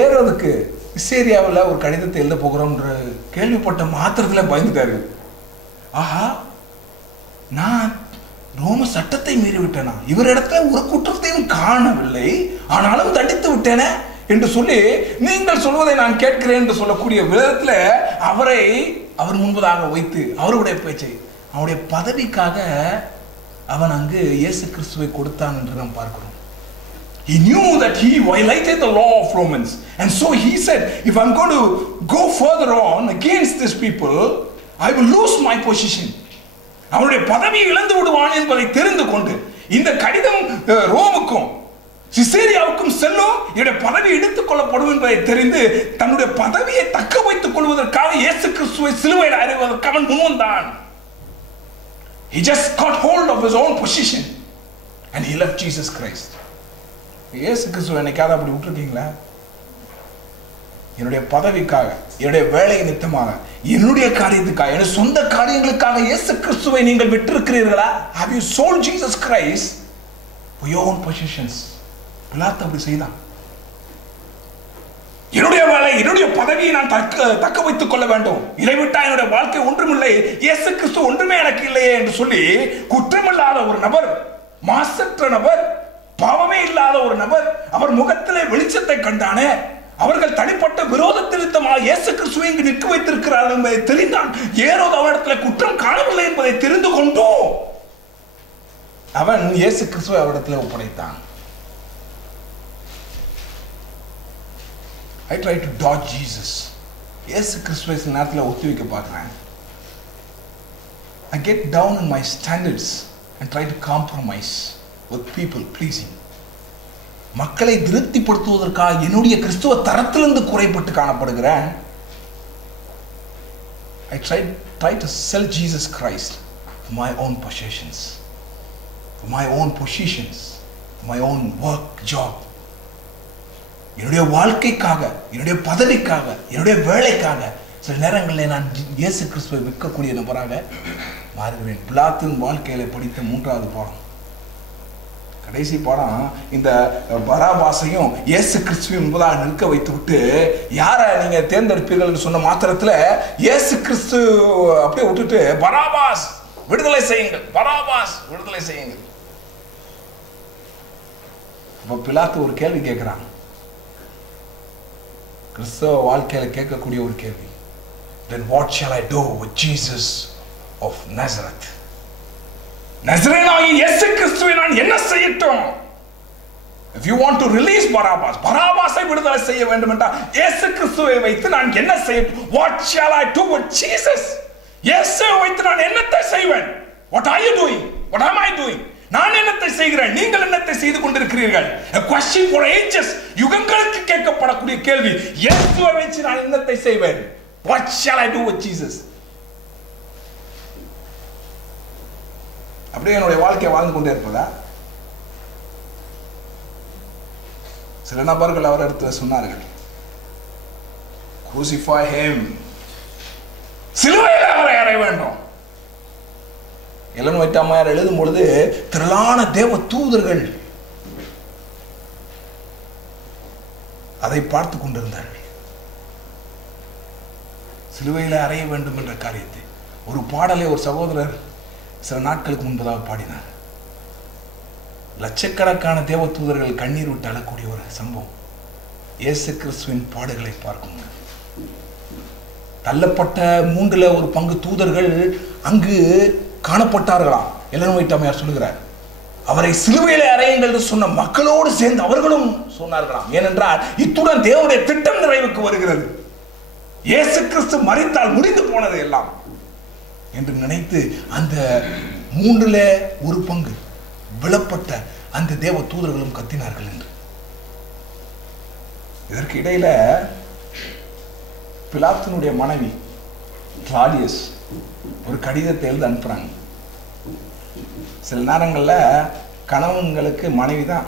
ஏரோதுக்கு இஸ்ரேலியாவில் ஒரு கடிதத்தை எழுத போகிறோம்ன்ற கேள்விப்பட்ட மாத்திரத்தில் பயந்துட்டார்கள். ஆஹா, நான் ரோம சட்டத்தை மீறி விட்டேனா, இவரிடத்துல ஒரு குற்றத்தையும் காணவில்லை ஆனாலும் தண்டித்து விட்டேனே என்று சொல்லி நீங்கள் சொல்வதை நான் கேட்கிறேன் என்று சொல்லக்கூடிய விதத்தில் அவரை அவர் முன்பதாக வைத்து அவருடைய பேச்சை அவருடைய பதவிக்காக அவன் அங்கு இயேசு கிறிஸ்துவை கொடுத்தான் என்று நாம் பார்க்கிறோம். He knew that he violated the law of Romans, and so he said, if I'm going to go further on against these people, I will lose my position. அவனுடைய பதவியை இழந்து விடுவான் என்பதை தெரிந்து கொண்டு இந்த கடிதம் ரோமுக்கும் சிசேரியாவுக்கும் செல்லும், என்னுடைய பதவி எடுத்துக் கொள்ளப்படும் என்பதை தெரிந்து தன்னுடைய பதவியை தக்க வைத்துக் கொள்வதற்காக இயேசு கிறிஸ்துவை சிலுவையில் அறைவதற்கு அவன் முன்வந்தான். He just got hold of his own position and he left Jesus Christ. இயேசு கிறிஸ்துவை என்னைக்காவது அப்படி விட்டுருக்கீங்களா? என்னுடைய பதவிக்காக, என்னுடைய வேலை நிமித்தமாக, என்னுடைய காரியத்துக்காக, என்னுடைய சொந்த காரியங்களுக்காக இயேசு கிறிஸ்துவை நீங்கள் விட்டிருக்கிறீர்களா? Have you sold Jesus Christ for your own positions? பிலாத்து அப்படி செய்தான். என்னுடைய வேலை, என்னுடைய பதவியை நான் தக்க வைத்துக் கொள்ள வேண்டும், இதை விட்டா என்னுடைய வாழ்க்கை ஒன்றுமில்லை, இயேசு கிறிஸ்து ஒன்றுமே எனக்கு இல்லையே என்று சொல்லி குற்றமில்லாத ஒரு நபர், மாசற்ற நபர், பாவமே இல்லாத ஒரு நபர், அவர் முகத்திலே வெளிச்சத்தை கண்டானே, அவர்கள் தனிப்பட்ட விரோதத்திருத்தமாக இயேசு கிறிஸ்துவை இங்கு நிற்க வைத்திருக்கிறார்கள் என்பதை தெரிந்தான். ஏரோது அவரிடத்தில் குற்றம் காணவில்லை என்பதை தெரிந்து கொண்டோ அவன் இயேசு கிறிஸ்துவை அவரிடத்தில் ஒப்படைத்தான். I try to dodge Jesus. இயேசு கிறிஸ்துவை சில நேரத்தில் ஒத்தி வைக்க பார்க்கிறேன். I get down in my standards and try to compromise with people pleasing. மக்களை திருப்திப்படுத்துவதற்காக என்னுடைய கிறிஸ்துவ தரத்திலிருந்து குறைபட்டு காணப்படுகிறேன். I try to sell Jesus Christ for my own possessions, for my own positions, for my own work, job. என்னுடைய வாழ்க்கைக்காக, என்னுடைய பதவிக்காக, என்னுடைய வேலைக்காக சில நேரங்களில் நான் இயேசு கிறிஸ்துவை விற்கக்கூடிய நபராக மாறுகிறேன். பிலாத்தின் வாழ்க்கையில படித்த 3வது பாடம், கடைசி பாடம், இந்த பராபாசையும் இயேசு கிறிஸ்துவையும் முதலாக நிற்க வைத்து விட்டு யாரை நீங்க தேர்ந்தெடுப்பீர்கள் சொன்ன மாத்திரத்தில் இயேசு கிறிஸ்து அப்படியே விட்டுட்டு பராபாஸ் விடுதலை செய்யுங்கள், பராபாஸ் விடுதலை செய்யுங்கள். இப்போ பிலாத்து ஒரு கேள்வி கேட்கிறான், கிறிஸ்தவ வாழ்க்கையில கேட்கக்கூடிய ஒரு கேள்வி. Then what shall I do with Jesus of Nazareth? நசரேயனாகிய இயேசு கிறிஸ்துவை நான் என்ன செய்யட்டும்? If you want to release Barabbas, பராபாசை விடுதலை செய்ய வேண்டும் என்றால் இயேசு கிறிஸ்துவை வைத்து நான் என்ன செய்யட்டும்? What shall I do with Jesus? இயேசுவை வைத்து நான் என்னத்தை செய்வேன்? What are you doing? What am I doing? நான் என்னத்தை செய்கிறேன், நீங்கள் என்னத்தை செய்து கொண்டிருக்கிறீர்கள்? A question for ages. யுகங்களுக்கு கேட்கப்படக்கூடிய கேள்வி. இயேசுவை வைத்து நான் என்னத்தை செய்வேன்? What shall I do with Jesus? அப்படியே என்னுடைய வாழ்க்கையை வாழ்ந்து கொண்டே இருப்பதா? சில நபர்கள் அவர் இடத்துல சொன்னார்கள், crucify him, சிலுவையில் அவரை அறைய வேண்டும். எலன் ஒயிட் அம்மையார் எழுதும் பொழுது திரளான தேவ தூதர்கள் அதை பார்த்து கொண்டிருந்தார்கள். சிலுவையில் அறைய வேண்டும் என்ற காரியத்தை ஒரு பாடலை ஒரு சகோதரர் சில நாட்களுக்கு முன்பதாக பாடினார். லட்சக்கணக்கான தேவ தூதர்கள் கண்ணீர் விட்டு அழக்கூடிய ஒரு சம்பவம் இயேசு கிறிஸ்துவின் பாடுகளை பார்க்கும். தள்ளப்பட்ட 1/3 தூதர்கள் அங்கு காணப்பட்டார்களாம். எலன் ஒயிட் அம்மையார் சொல்லுகிறார், அவரை சிலுவையிலே அறையுங்கள் என்று சொன்ன மக்களோடு சேர்ந்து அவர்களும் சொன்னார்களாம். ஏனென்றால் இத்துடன் தேவனுடைய திட்டம் நிறைவுக்கு வருகிறது. இயேசு கிறிஸ்து மரித்தால் முடிந்து போனது எல்லாம் என்று நினைத்து அந்த 1/3 விழப்பட்ட அந்த தேவ தூதர்களும் கத்தினார்கள் என்று. இதற்கு இடையில பிலாத்துனுடைய மனைவி கிளாடியஸ் ஒரு கடிதத்தை எழுதி அனுப்புறாங்க. சில நேரங்கள்ல கணவன்களுக்கு மனைவி தான்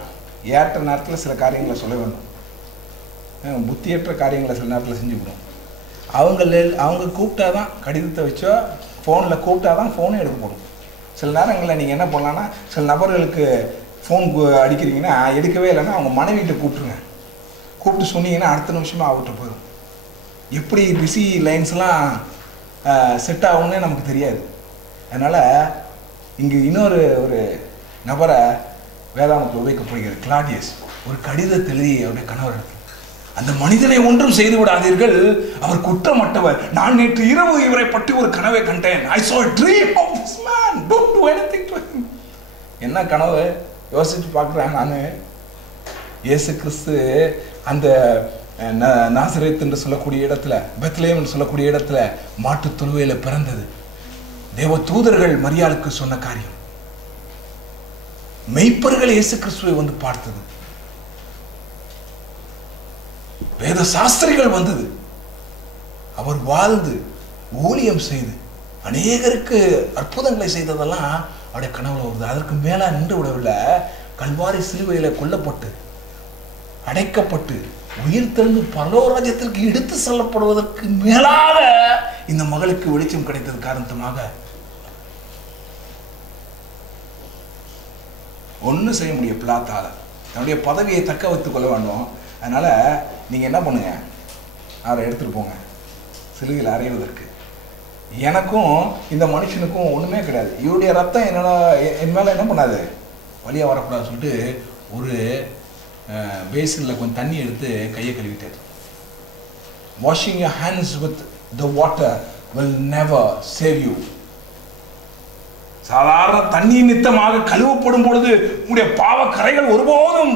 ஏற்ற நேரத்தில் சில காரியங்களை சொல்ல வேண்டும். புத்தியற்ற காரியங்களை சில நேரத்தில் செஞ்சுக்கணும். அவங்க கூப்பிட்டாதான் கடிதத்தை வச்சோ ஃபோனில் கூப்பிட்டாதான் ஃபோனே எடுக்க போடும். சில நேரங்களில் நீங்கள் என்ன பண்ணலான்னா, சில நபர்களுக்கு ஃபோன் அடிக்கிறீங்கன்னா எடுக்கவே இல்லைன்னா அவங்க மனைவிகிட்ட கூப்பிட்டுருங்க. கூப்பிட்டு சொன்னீங்கன்னா அடுத்த நிமிஷமாக அவர்கிட்ட போயிடும். எப்படி பிஸி லைன்ஸ்லாம் செட் ஆகும்னே நமக்கு தெரியாது. அதனால் இங்கே இன்னொரு நபரை வேதாமத்தில் உபயோகிக்கப்படுகிறது. கிளாடியஸ் ஒரு கடிதத்தை எழுதி அவருடைய கணவர், அந்த மனிதனை ஒன்றும் செய்து விடாதீர்கள், அவர் குற்றமற்றவர். நான் நேற்று இரவு இவரை பற்றி ஒரு கனவை கண்டேன். I saw a dream of this man. Don't do anything to him. என்ன கனவு யோசிச்சு பார்க்குறேன் நான். இயேசு கிறிஸ்து அந்த நாசரேத் என்று சொல்லக்கூடிய இடத்துல, பெத்லெஹேம் என்று சொல்லக்கூடிய இடத்துல மாட்டு தொழுவையில் பிறந்தது. தேவ தூதர்கள் மரியாளுக்கு சொன்ன காரியம், மெய்ப்பர்கள் இயேசு கிறிஸ்துவை வந்து பார்த்தது, வேத சாஸ்திரிகள் வந்தது, அவர் வாழ்ந்து ஊழியம் செய்து அநேகருக்கு அற்புதங்களை செய்ததெல்லாம் அவருடைய கனவுல வருது. அதற்கு மேல நின்று விடவில்லை. கல்வாரி சிலுவையில கொல்லப்பட்டு அடைக்கப்பட்டு உயிர் தெழுந்து பரலோகராஜ்யத்திற்கு எடுத்து செல்லப்படுவதற்கு மேலாக இந்த மகளுக்கு வெளிச்சம் கிடைத்தது காரணமாக ஒன்னும் செய்ய முடியும். பிலாத்தால தன்னுடைய பதவியை தக்க வைத்துக் கொள்ள வேண்டும். அதனால நீங்க என்ன பண்ணுங்க, அவரை எடுத்துட்டு போங்க சிலுவையில் அறைவதற்கு. எனக்கும் இந்த மனுஷனுக்கும் ஒண்ணுமே கிடையாது. இவருடைய ரத்தம் என் மேல என்ன பண்ணாது, வழியா வரக்கூடாது சொல்லிட்டு ஒரு பேசின்ல கொஞ்சம் தண்ணி எடுத்து கையை கழுவிட்டார். Washing your hands with the water will never save you. சாதாரண தண்ணி நித்தமாக கழுவப்படும் பொழுது உங்களுடைய பாவ கரைகள் ஒருபோதும்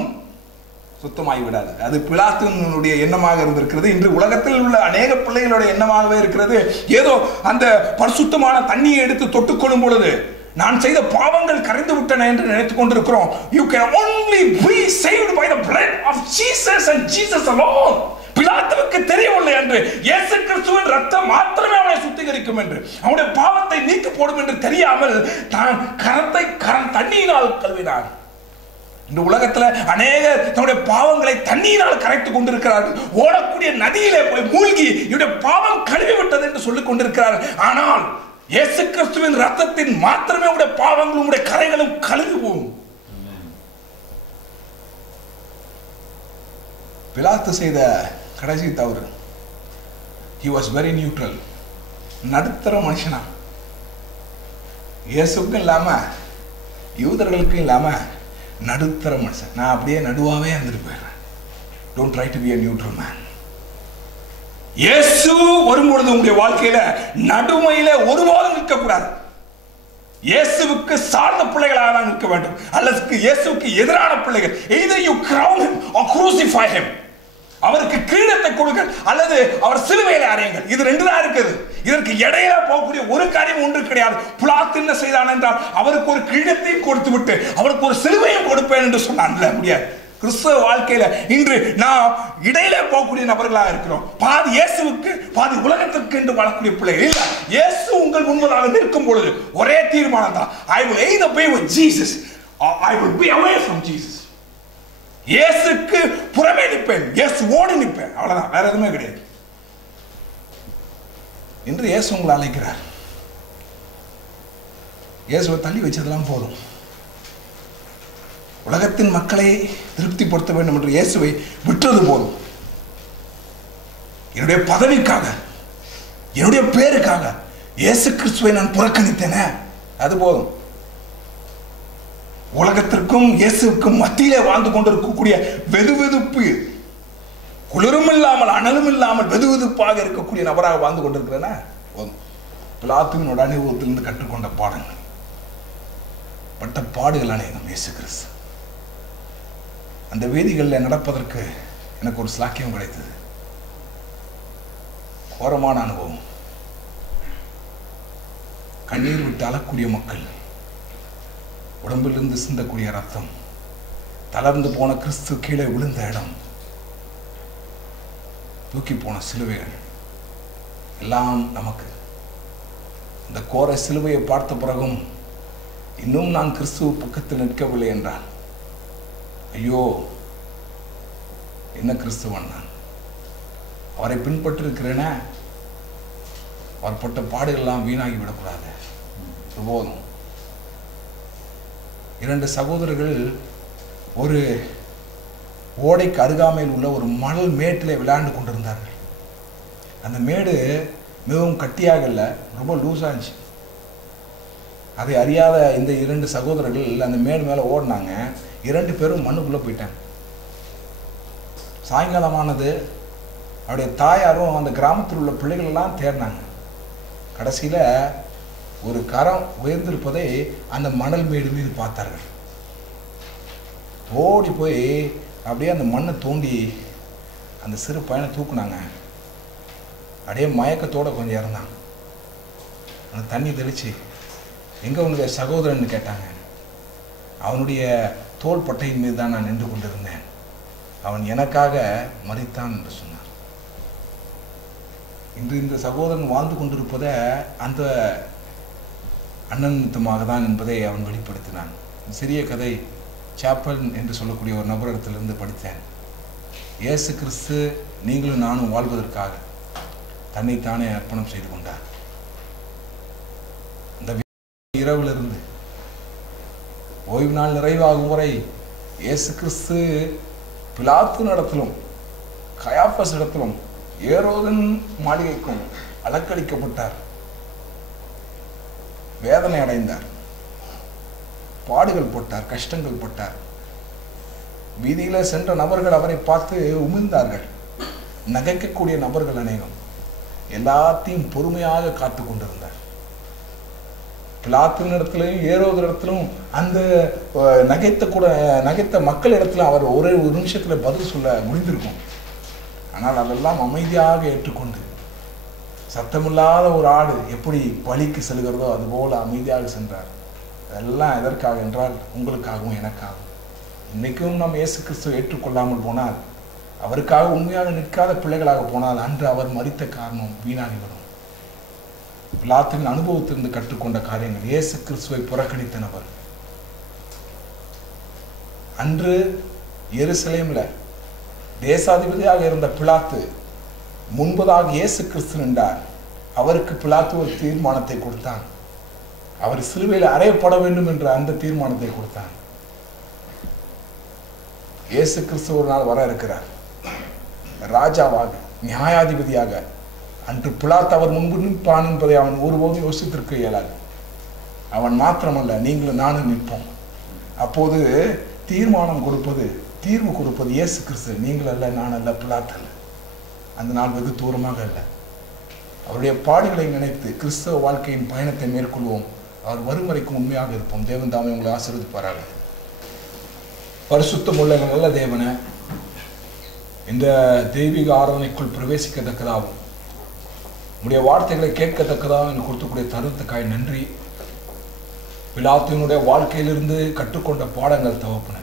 சுத்தமாகி விடாது. அது பிலாத்துனுடைய எண்ணமாக இருந்திருக்கிறது. இன்று உலகத்தில் உள்ள அநேக பிள்ளைகளுடைய எண்ணமாகவே இருக்கிறது. ஏதோ அந்த பரிசுத்தமான தண்ணியை எடுத்து தொட்டுக்கொள்ளும் பொழுது நான் செய்த பாவங்கள் கரைந்து விட்டன என்று நினைத்துக் கொண்டிருக்கிறோம். You can only be saved by the blood of Jesus and Jesus alone. பிலாத்துவுக்கு தெரியவில்லை என்று இயேசு கிறிஸ்துவின் ரத்தம் மாத்திரமே அவனை சுத்திகரிக்கும் என்று, அவனுடைய பாவத்தை நீக்கி போடும் என்று தெரியாமல் தான் தண்ணியினால் கழுவினான். இந்த உலகத்துல அநேகர் தன்னுடைய பாவங்களை தண்ணீரால் கரைத்துக் கொண்டிருக்கிறார்கள். ஓடக்கூடிய நதியிலே போய் மூழ்கி இவருடைய பாவம் கழுவி விட்டது என்று சொல்லிக் கொண்டிருக்கிறார்கள். ஆனால் இயேசு கிறிஸ்துவின் ரத்தத்தின் மாத்திரமே உடைய பாவங்களும் உடைய கரைகளும் கழுவி போகும். பிலாத்து செய்த கடைசி தவறு, he was very neutral. நடுத்தர மனுஷனா, இயேசுக்கும் இல்லாம யூதர்களுக்கும் இல்லாம நடுத்தர மனுஷன். நான் அப்படியே நடுவாவே இருந்துட்டு போயிடுறேன். Don't try to be a neutral man. இயேசு வரும்பொழுது உங்களுடைய வாழ்க்கையில நடுமையில ஒருபோதும் நிற்கக்கூடாது. இயேசுவுக்கு சார்ந்த பிள்ளைகளாக தான் நிற்க வேண்டும், அல்லது இயேசுவுக்கு எதிரான பிள்ளைகள். either you crown him or crucify him. அவருக்கு கிரீடத்தை கொடுங்கள் அல்லது அவர் சிலுவையில் அறையுங்கள். இது ரெண்டு தான் இருக்குது. இதற்கு இடையில போகக்கூடிய ஒரு காரியம் ஒன்று கிடையாது. பிலாத்து என்ன செய்தான் என்றால் அவருக்கு ஒரு கிரீடத்தையும் கொடுத்து விட்டு அவருக்கு ஒரு சிலுவையும் கொடுப்பேன் என்று சொன்னான். முடியாது. கிறிஸ்தவ வாழ்க்கையில இன்று நாம் இடையில போகக்கூடிய நபர்களாக இருக்கிறோம். பாதி இயேசுவுக்கு பாதி உலகத்திற்கு என்று வாழக்கூடிய பிள்ளைகள் இல்ல. இயேசு உங்கள் முன்பதாக நிற்கும் பொழுது ஒரே தீர்மானம் தான், I will either be with Jesus or I will be away from Jesus. இயேசுக்கு புறமே நிற்பேன், இயேசுவோடு நிற்பேன், அவ்வளவுதான், வேற எதுவுமே கிடையாது. இன்று இயேசு உங்களை அழைக்கிறார். இயேசுவை தள்ளி வச்சதெல்லாம் போதும். உலகத்தின் மக்களை திருப்திப்படுத்த வேண்டும் என்று இயேசுவை விட்டது போதும். என்னுடைய பதவிக்காக, என்னுடைய பேருக்காக இயேசு கிறிஸ்துவை நான் புறக்கணித்தேனே, அது போதும். உலகத்திற்கும் இயேசுக்கும் மத்தியிலே வாழ்ந்து கொண்டிருக்கக்கூடிய வெதுவெதுப்பு, குளிரும் இல்லாமல் அனலும் இல்லாமல் வெதுவெதுப்பாக இருக்கக்கூடிய நபராக வாழ்ந்து கொண்டிருக்கிறேன்னா போதும். பிலாத்துவினோட அனுபவத்திலிருந்து கற்றுக்கொண்ட பாடங்கள், பட்ட பாடுகள் அநேகம். இயேசு கிறிஸ்து அந்த வீதிகளில் நடப்பதற்கு எனக்கு ஒரு ஸ்லாக்கியம் கிடைத்தது. கோரமான அனுபவம். கண்ணீர் விட்டு அழக்கூடிய மக்கள், உடம்பிலிருந்து சிந்தக்கூடிய ரத்தம், தளர்ந்து போன கிறிஸ்து கீழே விழுந்த இடம், தூக்கி போன சிலுவைகள் எல்லாம் நமக்கு. இந்த கோர சிலுவையை பார்த்த பிறகும் இன்னும் நான் கிறிஸ்துவ பக்கத்தில் நிற்கவில்லை என்றால், ஐயோ என்ன கிறிஸ்துவன் நான், அவரை பின்பற்றிருக்கிறேனே, அவர் பட்ட பாடுகள்லாம் வீணாகி விடக்கூடாது. போதும். 2 சகோதரர்கள் ஒரு ஓடைக்கு அருகாமையில் உள்ள ஒரு மணல் மேட்டில் விளையாண்டு கொண்டிருந்தார்கள். அந்த மேடு மிகவும் கட்டியாக இல்லை, ரொம்ப லூஸாக இருந்துச்சு. அதை அறியாத இந்த 2 சகோதரர்கள் அந்த மேடு மேலே ஓடினாங்க. 2 பேரும் மண்ணுக்குள்ளே போயிட்டாங்க. சாயங்காலமானது. அவருடைய தாயாரும் அந்த கிராமத்தில் உள்ள பிள்ளைகள் எல்லாம் தேடினாங்க. கடைசியில் ஒரு கரம் உயர்ந்திருப்பதை அந்த மணல் மேடு மீது பார்த்தார்கள். ஓடி போய் அப்படியே அந்த மண்ணை தோண்டி அந்த சிறு பையனை தூக்குனாங்க. அப்படியே மயக்கத்தோடு கொஞ்சம் இறந்தாங்க. அந்த தண்ணி தெளித்து, எங்கே உன்னுடைய சகோதரன் கேட்டாங்க. அவனுடைய தோள் பட்டையின் மீது தான் நான் நின்று கொண்டிருந்தேன், அவன் எனக்காக மரித்தான் என்று சொன்னான். இன்று இந்த சகோதரன் வாழ்ந்து கொண்டிருப்பதை அந்த அன்னநித்தமாக தான் என்பதை அவன் வெளிப்படுத்தினான். சிறிய கதை சாப்பல் என்று சொல்லக்கூடிய ஒரு நபரிடத்திலிருந்து படித்தேன். இயேசு கிறிஸ்து நீங்களும் நானும் வாழ்வதற்காக தன்னைத்தானே அர்ப்பணம் செய்து கொண்டார். இந்த இரவிலிருந்து ஓய்வு நாள் நிறைவாகும் வரை இயேசு கிறிஸ்து பிலாத்து இடத்திலும் கயாபஸ் இடத்திலும் ஏரோதன் மாளிகைக்கும் அலக்களிக்கப்பட்டார், வேதனை அடைந்தார், பாடுகள் பட்டார், கஷ்டங்கள் பட்டார். வீதியில சென்ற நபர்கள் அவரை பார்த்து உமிழ்ந்தார்கள். நகைக்கக்கூடிய நபர்கள் அநேகம். எல்லாத்தையும் பொறுமையாக காத்து கொண்டிருந்தார். பிலாத்தின் இடத்திலும் ஏரோது இடத்திலும் அந்த நகைத்த மக்கள் இடத்துல அவர் ஒரே ஒரு நிமிஷத்துல பதில் சொல்ல முடிந்திருக்கும். ஆனால் அதெல்லாம் அமைதியாக ஏற்றுக்கொண்டு, சத்தமில்லாத ஒரு ஆடு எப்படி பலிக்கு செல்கிறதோ அதுபோல அமைதியாக சென்றார். அதெல்லாம் எதற்காக என்றால் உங்களுக்காகவும் எனக்காகவும். இன்னைக்கும் நாம் இயேசு கிறிஸ்துவை ஏற்றுக்கொள்ளாமல் போனால், அவருக்காக உண்மையாக நிற்காத பிள்ளைகளாக போனால், அன்று அவர் மரித்த காரணம் வீணாகிவிடும். பிலாத்தின் அனுபவத்திலிருந்து கற்றுக்கொண்ட காரியங்கள். இயேசு கிறிஸ்துவை புறக்கணித்த நபர். அன்று எருசலேம்ல தேசாதிபதியாக இருந்த பிலாத்து முன்பதாக இயேசு கிறிஸ்து நின்றார். அவருக்கு பிலாத்து ஒரு தீர்மானத்தை கொடுத்தான். அவர் சிலுவையில் அறையப்பட வேண்டும் என்ற அந்த தீர்மானத்தை கொடுத்தான். இயேசு கிறிஸ்து ஒரு நாள் வர இருக்கிறார் ராஜாவாக, நியாயாதிபதியாக. அன்று பிலாத்து அவர் முன்பு நிற்பான் என்பதை அவன் ஒருபோதும் யோசித்திருக்க இயலாது. அவன் மாத்திரமல்ல, நீங்களும் நானும் நிற்போம். அப்போது தீர்வு கொடுப்பது இயேசு கிறிஸ்து. நீங்கள் அல்ல, நான் அல்ல, பிலாத்து அல்ல. அந்த நாள் வெகு தூரமாக அல்ல. அவருடைய பாடுகளை நினைத்து கிறிஸ்தவ வாழ்க்கையின் பயணத்தை மேற்கொள்வோம். அவர் வரும் வரைக்கும் உண்மையாக இருப்போம். தேவன் தாமே உங்களை ஆசீர்வதிப்பாராக. பரிசுத்தமுள்ள நல்ல தேவனே, இந்த தெய்வீக ஆராதனைக்குள் பிரவேசிக்கத்தக்கதாகவும் உடைய வார்த்தைகளை கேட்கத்தக்கதாகவும் எனக்கு கொடுத்தக்கூடிய தருணத்துக்காய் நன்றி. பிலாத்தினுடைய வாழ்க்கையிலிருந்து கற்றுக்கொண்ட பாடங்கள் தகப்பன,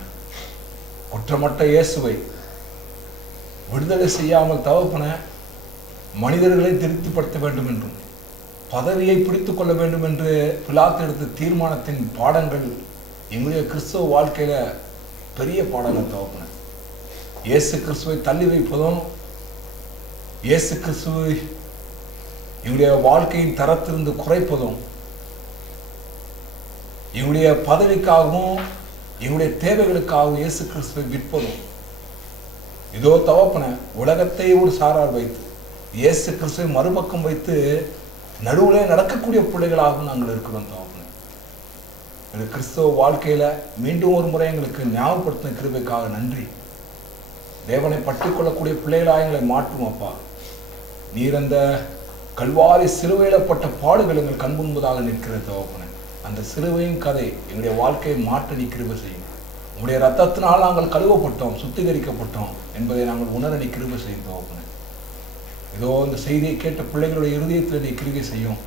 குற்றமற்ற இயேசுவை விடுதலை செய்யாமல் தகப்பன மனிதர்களை திருப்திப்படுத்த வேண்டும் என்றும் பதவியை பிடித்துக் கொள்ள வேண்டும் என்று பிலாத்து எடுத்த தீர்மானத்தின் பாடங்கள் எங்களுடைய கிறிஸ்தவ வாழ்க்கையில பெரிய பாடங்கள் தகப்பன. இயேசு கிறிஸ்துவை தள்ளி வைப்பதும், இயேசு கிறிஸ்துவை எங்களுடைய வாழ்க்கையின் தரத்திலிருந்து குறைப்பதும் எங்களுடைய பதவிக்காகவும் எங்களுடைய தேவைகளுக்காகவும் இயேசு கிறிஸ்துவை விற்பதும், இதோ தகப்பனே உலகத்தை ஒரு சாரார் வைத்து இயேசு கிறிஸ்துவை மறுபக்கம் வைத்து நடுவில் நடக்கக்கூடிய பிள்ளைகளாகவும் நாங்கள் இருக்கிறோம் தகப்பனே. எங்கள் கிறிஸ்தவ வாழ்க்கையில மீண்டும் ஒரு முறை எங்களுக்கு ஞாபகப்படுத்தின கிருபைக்காக நன்றி. தேவனை பற்றிக்கொள்ளக்கூடிய பிள்ளைகளாக எங்களை மாற்றும் அப்பா. நீர் அந்த கல்வாரி சிலுவையிடப்பட்ட பாடுகள் எங்கள் கண் முன்பதாக நிற்கிறது தகப்பனே. அந்த சிலுவையின் கதை எங்களுடைய வாழ்க்கையை மாற்ற நீ கிருபை செய்யும். உங்களுடைய ரத்தத்தினால் நாங்கள் கழுவப்பட்டோம், சுத்திகரிக்கப்பட்டோம் என்பதை நாங்கள் உணர நீ கிருபை செய்யும் தகப்பனே. ஏதோ இந்த செய்தியை கேட்ட பிள்ளைகளுடைய இருதயத்தில் நீ கிருபை செய்யும்.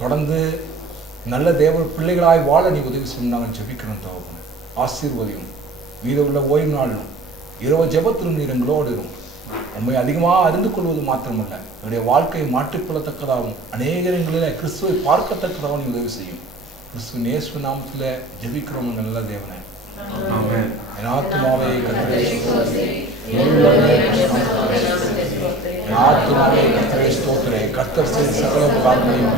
தொடர்ந்து நல்ல தேவ பிள்ளைகளாய் வாழ நீ உதவி செய்யும் நாங்கள் ஜெபிக்கிறோம் தகப்பனே. ஆசீர்வதியும். மீத உள்ள ஓய்வு நாளும் இரவு ஜெபத்திலும் நீர் எங்களோடு இருக்கும். உண்மை அதிகமாக அறிந்து கொள்வது மாத்திரமல்ல, என்னுடைய வாழ்க்கையை மாற்றிக்கொள்ளத்தக்கதாகவும் அநேகங்களில் கிறிஸ்துவை பார்க்கத்தக்கதாகவும் நீ உதவி செய்யும். கிறிஸ்துவின் இயேசு நாமத்தில் ஜெபிக்கிறோம் எங்கள் நல்ல தேவனே. என் ஆத்துமாவே கர்த்தரை ஸ்தோத்திரே. என் ஆத்துமாவே கர்த்தரை ஸ்தோத்திரே. கர்த்தர் செய்த சகல உபகாரங்களையும்